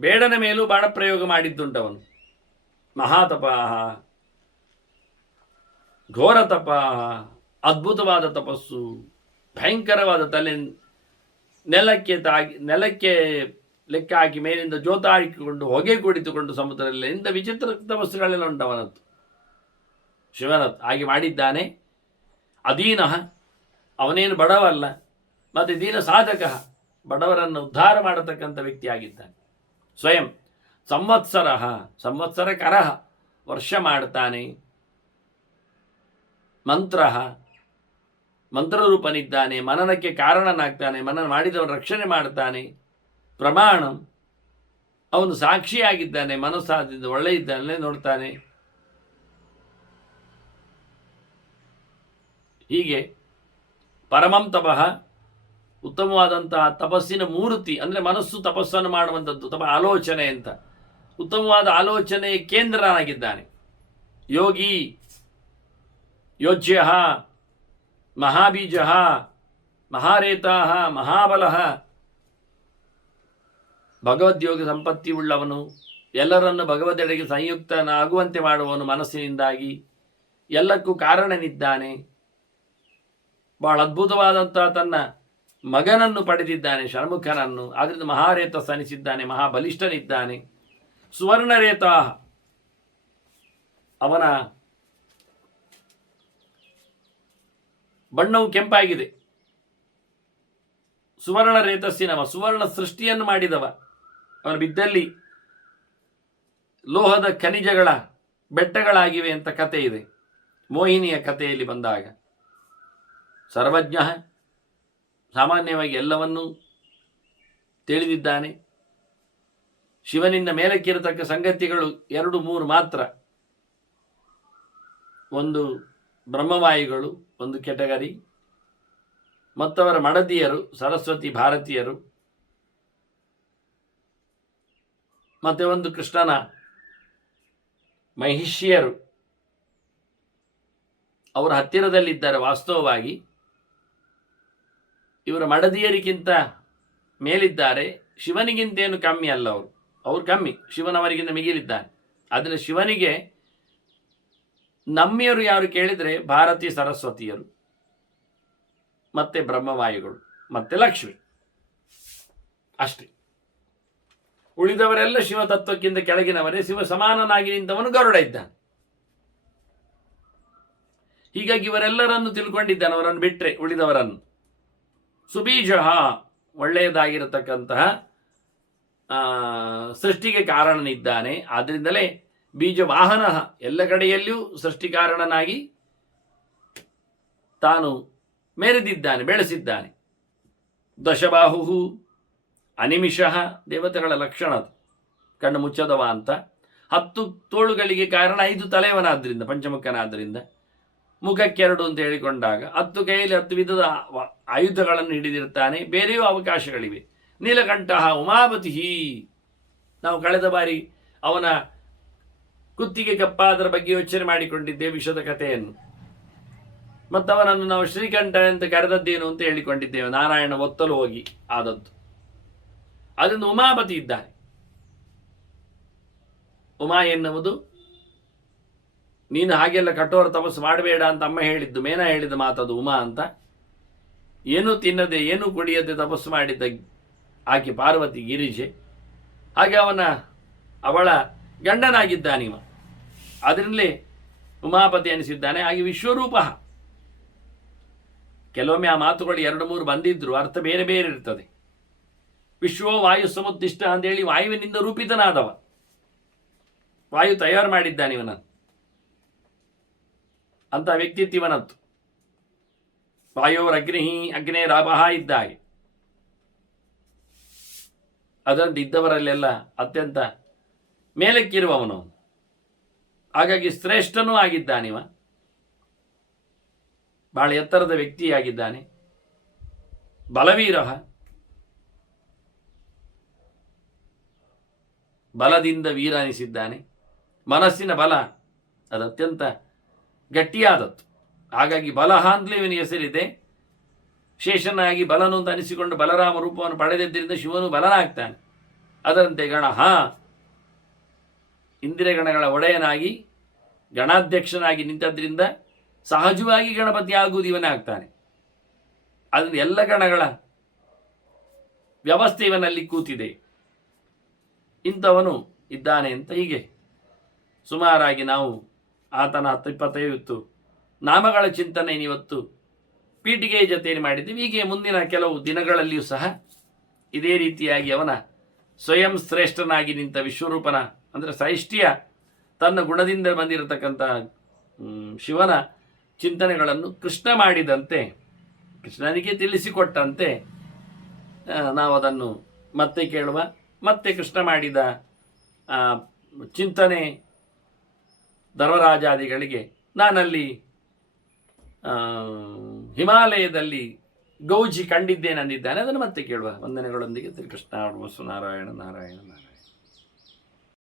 ಬೇಡನ ಮೇಲೂ ಬಾಣ ಪ್ರಯೋಗ ಮಾಡಿದ್ದುಂಟವನು. ಮಹಾತಪಾಹ, ಘೋರ ತಪಾಹ, ಅದ್ಭುತವಾದ ತಪಸ್ಸು, ಭಯಂಕರವಾದ ತಲೆ ನೆಲಕ್ಕೆ ಲೆಕ್ಕ ಹಾಕಿ ಮೇಲಿಂದ ಜೋತ ಹಾಕಿಕೊಂಡು ಹೊಗೆ ಕುಡಿತುಕೊಂಡು ಸಮುದ್ರದಲ್ಲಿ ಇಂಥ ವಿಚಿತ್ರ ತಪಸ್ಸುಗಳೆಲ್ಲ ಉಂಟವನದ್ದು, ಶಿವನದ್ದು. ಹಾಗೆ ಮಾಡಿದ್ದಾನೆ. ಅಧೀನ, ಅವನೇನು ಬಡವಲ್ಲ. ಮತ್ತು ದೀನ ಸಾಧಕ, ಬಡವರನ್ನು ಉದ್ಧಾರ ಮಾಡತಕ್ಕಂಥ ವ್ಯಕ್ತಿಯಾಗಿದ್ದಾನೆ. ಸ್ವಯಂ ಸಂವತ್ಸರ ಕರಹ, ವರ್ಷ ಮಾಡ್ತಾನೆ. ಮಂತ್ರರೂಪನಿದ್ದಾನೆ. ಮನನಕ್ಕೆ ಕಾರಣನಾಗ್ತಾನೆ. ಮನನ ಮಾಡಿದವನು ರಕ್ಷಣೆ ಮಾಡ್ತಾನೆ. ಪ್ರಮಾಣ, ಅವನು ಸಾಕ್ಷಿಯಾಗಿದ್ದಾನೆ. ಮನಸ್ಸಾದಿಂದ ಒಳ್ಳೆಯಿದ್ದಾನೆ ನೋಡ್ತಾನೆ. ಹೀಗೆ ಪರಮಂ ತಪಃ, ಉತ್ತಮವಾದಂತಹ ತಪಸ್ಸಿನ ಮೂರ್ತಿ, ಅಂದರೆ ಮನಸ್ಸು ತಪಸ್ಸನ್ನು ಮಾಡುವಂಥದ್ದು, ಆಲೋಚನೆ ಅಂತ ಉತ್ತಮವಾದ ಆಲೋಚನೆಯ ಕೇಂದ್ರನಾಗಿದ್ದಾನೆ. ಯೋಗಿ, ಯೋಜ್ಯ, ಮಹಾಬೀಜ, ಮಹಾರೇತಾ, ಮಹಾಬಲ, ಭಗವದ್ಯೋಗ ಸಂಪತ್ತಿ ಉಳ್ಳವನು, ಎಲ್ಲರನ್ನು ಭಗವದೆಡೆಗೆ ಸಂಯುಕ್ತನಾಗುವಂತೆ ಮಾಡುವವನು ಮನಸ್ಸಿನಿಂದಾಗಿ, ಎಲ್ಲಕ್ಕೂ ಕಾರಣನಿದ್ದಾನೆ. ಬಹಳ ಅದ್ಭುತವಾದಂತಹ ತನ್ನ ಮಗನನ್ನು ಪಡೆದಿದ್ದಾನೆ, ಷಣ್ಮುಖನನ್ನು. ಆದ್ದರಿಂದ ಮಹಾರೇತ ಸನಿಸಿದ್ದಾನೆ, ಮಹಾಬಲಿಷ್ಠನಿದ್ದಾನೆ. ಸುವರ್ಣರೇತ, ಅವನ ಬಣ್ಣವು ಕೆಂಪಾಗಿದೆ. ಸುವರ್ಣ ರೇತಸ್ಸಿನವ, ಸುವರ್ಣ ಸೃಷ್ಟಿಯನ್ನು ಮಾಡಿದವ. ಅವನ ಬಿದ್ದಲ್ಲಿ ಲೋಹದ ಖನಿಜಗಳ ಬೆಟ್ಟಗಳಾಗಿವೆ ಅಂತ ಕತೆ ಇದೆ ಮೋಹಿನಿಯ ಕಥೆಯಲ್ಲಿ ಬಂದಾಗ. ಸರ್ವಜ್ಞ, ಸಾಮಾನ್ಯವಾಗಿ ಎಲ್ಲವನ್ನೂ ತಿಳಿದಿದ್ದಾನೆ. ಶಿವನಿಂದ ಮೇಲಕ್ಕಿರತಕ್ಕ ಸಂಗತಿಗಳು 2-3 ಮಾತ್ರ. ಒಂದು ಬ್ರಹ್ಮವಾಯುಗಳು ಒಂದು ಕೆಟಗರಿ, ಮತ್ತವರ ಮಡದಿಯರು ಸರಸ್ವತಿ ಭಾರತೀಯರು, ಮತ್ತೆ ಒಂದು ಕೃಷ್ಣನ ಮಹಿಷಿಯರು. ಅವರ ಹತ್ತಿರದಲ್ಲಿದ್ದಾರೆ. ವಾಸ್ತವವಾಗಿ ಇವರ ಮಡದಿಯರಿಗಿಂತ ಮೇಲಿದ್ದಾರೆ. ಶಿವನಿಗಿಂತೇನು ಕಮ್ಮಿ ಅಲ್ಲ, ಅವರು ಕಮ್ಮಿ, ಶಿವನವರಿಗಿಂತ ಮಿಗಿಲಿದ್ದಾನೆ. ಆದರೆ ಶಿವನಿಗೆ ನಮ್ಮಿಯರು ಯಾರು ಕೇಳಿದರೆ ಭಾರತೀಯ ಸರಸ್ವತಿಯರು, ಮತ್ತೆ ಬ್ರಹ್ಮವಾಯುಗಳು, ಮತ್ತೆ ಲಕ್ಷ್ಮಿ, ಅಷ್ಟೇ. ಉಳಿದವರೆಲ್ಲ ಶಿವ ತತ್ವಕ್ಕಿಂತ ಕೆಳಗಿನವರೇ. ಶಿವ ಸಮಾನನಾಗಿ ನಿಂತವನು ಗರುಡ ಇದ್ದಾನೆ. ಹೀಗಾಗಿ ಇವರೆಲ್ಲರನ್ನು ತಿಳ್ಕೊಂಡಿದ್ದಾನೆ, ಅವರನ್ನು ಬಿಟ್ಟರೆ ಉಳಿದವರನ್ನು. ಸುಬೀಜ, ಒಳ್ಳೆಯದಾಗಿರತಕ್ಕಂತಹ ಸೃಷ್ಟಿಗೆ ಕಾರಣನಿದ್ದಾನೆ. ಆದ್ದರಿಂದಲೇ ಬೀಜವಾಹನ, ಎಲ್ಲ ಕಡೆಯಲ್ಲಿಯೂ ಸೃಷ್ಟಿಕಾರಣನಾಗಿ ತಾನು ಮೆರೆದಿದ್ದಾನೆ, ಬೆಳೆಸಿದ್ದಾನೆ. ದಶಬಾಹು, ಅನಿಮಿಷಃ, ದೇವತೆಗಳ ಲಕ್ಷಣ ಅದು, ಕಣ್ಣು ಮುಚ್ಚದವ ಅಂತ. 10 ತೋಳುಗಳಿಗೆ ಕಾರಣ 5 ತಲೆಯವನಾದ್ದರಿಂದ, ಪಂಚಮುಖನಾದ್ದರಿಂದ. ಮುಖಕ್ಕೆ 2 ಅಂತ ಹೇಳಿಕೊಂಡಾಗ 10 ಕೈಯಲ್ಲಿ 10 ವಿಧದ ಆಯುಧಗಳನ್ನು ಹಿಡಿದಿರ್ತಾನೆ. ಬೇರೆಯೂ ಅವಕಾಶಗಳಿವೆ. ನೀಲಕಂಠ ಉಮಾಪತಿ, ನಾವು ಕಳೆದ ಬಾರಿ ಅವನ ಕುತ್ತಿಗೆ ಕಪ್ಪಾದರ ಬಗ್ಗೆ ಯೋಚನೆ ಮಾಡಿಕೊಂಡಿದ್ದೆ, ವಿಷದ ಕಥೆಯನ್ನು. ಮತ್ತವನನ್ನು ನಾವು ಶ್ರೀಕಂಠ ಅಂತ ಕರೆದದ್ದೇನು ಅಂತ ಹೇಳಿಕೊಂಡಿದ್ದೇವೆ, ನಾರಾಯಣ ಒತ್ತಲು ಹೋಗಿ ಆದದ್ದು. ಅದರಿಂದ ಉಮಾಪತಿ ಇದ್ದಾನೆ. ಉಮಾ ಎನ್ನುವುದು, ನೀನು ಹಾಗೆಲ್ಲ ಕಠೋರ ತಪಸ್ಸು ಮಾಡಬೇಡ ಅಂತ ಅಮ್ಮ ಹೇಳಿದ್ದು, ಮೇನ ಹೇಳಿದ ಮಾತದು ಉಮಾ ಅಂತ. ಏನೂ ತಿನ್ನದೆ ಏನೂ ಕುಡಿಯದೆ ತಪಸ್ಸು ಮಾಡಿದ್ದ ಆಕೆ ಪಾರ್ವತಿ ಗಿರಿಜೆ. ಹಾಗೆ ಅವಳ ಗಂಡನಾಗಿದ್ದಾನಿವ. ಅದರಿಂದಲೇ ಉಮಾಪತಿ ಅನಿಸಿದ್ದಾನೆ. ಹಾಗೆ ವಿಶ್ವರೂಪ, ಕೆಲವೊಮ್ಮೆ ಆ ಮಾತುಗಳು 2-3 ಬಂದಿದ್ರು, ಅರ್ಥ ಬೇರೆ ಬೇರೆ ಇರ್ತದೆ. ವಿಶ್ವ ವಾಯು ಸಮುದ್ದಿಷ್ಟ ಅಂತೇಳಿ ವಾಯುವಿನಿಂದ ರೂಪಿತನಾದವ, ವಾಯು ತಯಾರು ಮಾಡಿದ್ದಾನಿವನನ್ನು. ಅಂತ ವ್ಯಕ್ತಿತ್ವನತ್ತು. ವಾಯೋರಗ್ನಿ ಅಗ್ನೇರಾಪಹ ಇದ್ದ ಹಾಗೆ. ಅದರಂತೆ ಇದ್ದವರಲ್ಲೆಲ್ಲ ಅತ್ಯಂತ ಮೇಲಕ್ಕಿರುವವನು. ಹಾಗಾಗಿ ಶ್ರೇಷ್ಠನೂ ಆಗಿದ್ದಾನಿವ, ಬಹಳ ಎತ್ತರದ ವ್ಯಕ್ತಿಯಾಗಿದ್ದಾನೆ. ಬಲವೀರ, ಬಲದಿಂದ ವೀರ ಅನಿಸಿದ್ದಾನೆ. ಮನಸ್ಸಿನ ಬಲ ಅದು ಅತ್ಯಂತ ಗಟ್ಟಿಯಾದದ್ದು. ಹಾಗಾಗಿ ಬಲಹ ಅಂತಲೇ ಇವನಿಗೆ ಹೆಸರಿದೆ. ಶೇಷನಾಗಿ ಬಲನು ಅಂತ ಅನಿಸಿಕೊಂಡು ಬಲರಾಮ ರೂಪವನ್ನು ಪಡೆದಿದ್ದರಿಂದ ಶಿವನು ಬಲನಾಗ್ತಾನೆ. ಅದರಂತೆ ಗಣಹ, ಇಂದ್ರಿಯಗಣಗಳ ಒಡೆಯನಾಗಿ ಗಣಾಧ್ಯಕ್ಷನಾಗಿ ನಿಂತದ್ರಿಂದ ಸಹಜವಾಗಿ ಗಣಪತಿ ಆಗುವುದು ಇವನೇ ಆಗ್ತಾನೆ. ಅದರಿಂದ ಎಲ್ಲ ಗಣಗಳ ವ್ಯವಸ್ಥೆ ಇವನಲ್ಲಿ ಕೂತಿದೆ. ಇಂಥವನು ಇದ್ದಾನೆ ಅಂತ ಹೀಗೆ ಸುಮಾರಾಗಿ ನಾವು ಆತನ 10-25 ನಾಮಗಳ ಚಿಂತನೆ ಇವತ್ತು ಪೀಠಿಗೆಯ ಜೊತೆಯಲ್ಲಿ ಮಾಡಿದ್ದೀವಿ. ಹೀಗೆ ಮುಂದಿನ ಕೆಲವು ದಿನಗಳಲ್ಲಿಯೂ ಸಹ ಇದೇ ರೀತಿಯಾಗಿ ಅವನ ಸ್ವಯಂ ಶ್ರೇಷ್ಠನಾಗಿ ನಿಂತ ವಿಶ್ವರೂಪನ, ಅಂದರೆ ಸೈಷ್ಠ್ಯ ತನ್ನ ಗುಣದಿಂದ ಬಂದಿರತಕ್ಕಂಥ ಶಿವನ ಚಿಂತನೆಗಳನ್ನು ಕೃಷ್ಣ ಮಾಡಿದಂತೆ, ಕೃಷ್ಣನಿಗೆ ತಿಳಿಸಿಕೊಟ್ಟಂತೆ ನಾವು ಅದನ್ನು ಮತ್ತೆ ಕೇಳುವ. ಮತ್ತೆ ಕೃಷ್ಣ ಮಾಡಿದ ಚಿಂತನೆ ಧರ್ಮರಾಜಾದಿಗಳಿಗೆ ನಾನಲ್ಲಿ ಹಿಮಾಲಯದಲ್ಲಿ ಗೌಜಿ ಕಂಡಿದ್ದೇನೆ ಅಂದಿದ್ದಾನೆ, ಅದನ್ನು ಮತ್ತೆ ಕೇಳುವ. ವಂದನೆಗಳೊಂದಿಗೆ ಶ್ರೀಕೃಷ್ಣ ನಾರಾಯಣ ನಾರಾಯಣ ನಾರಾಯಣ.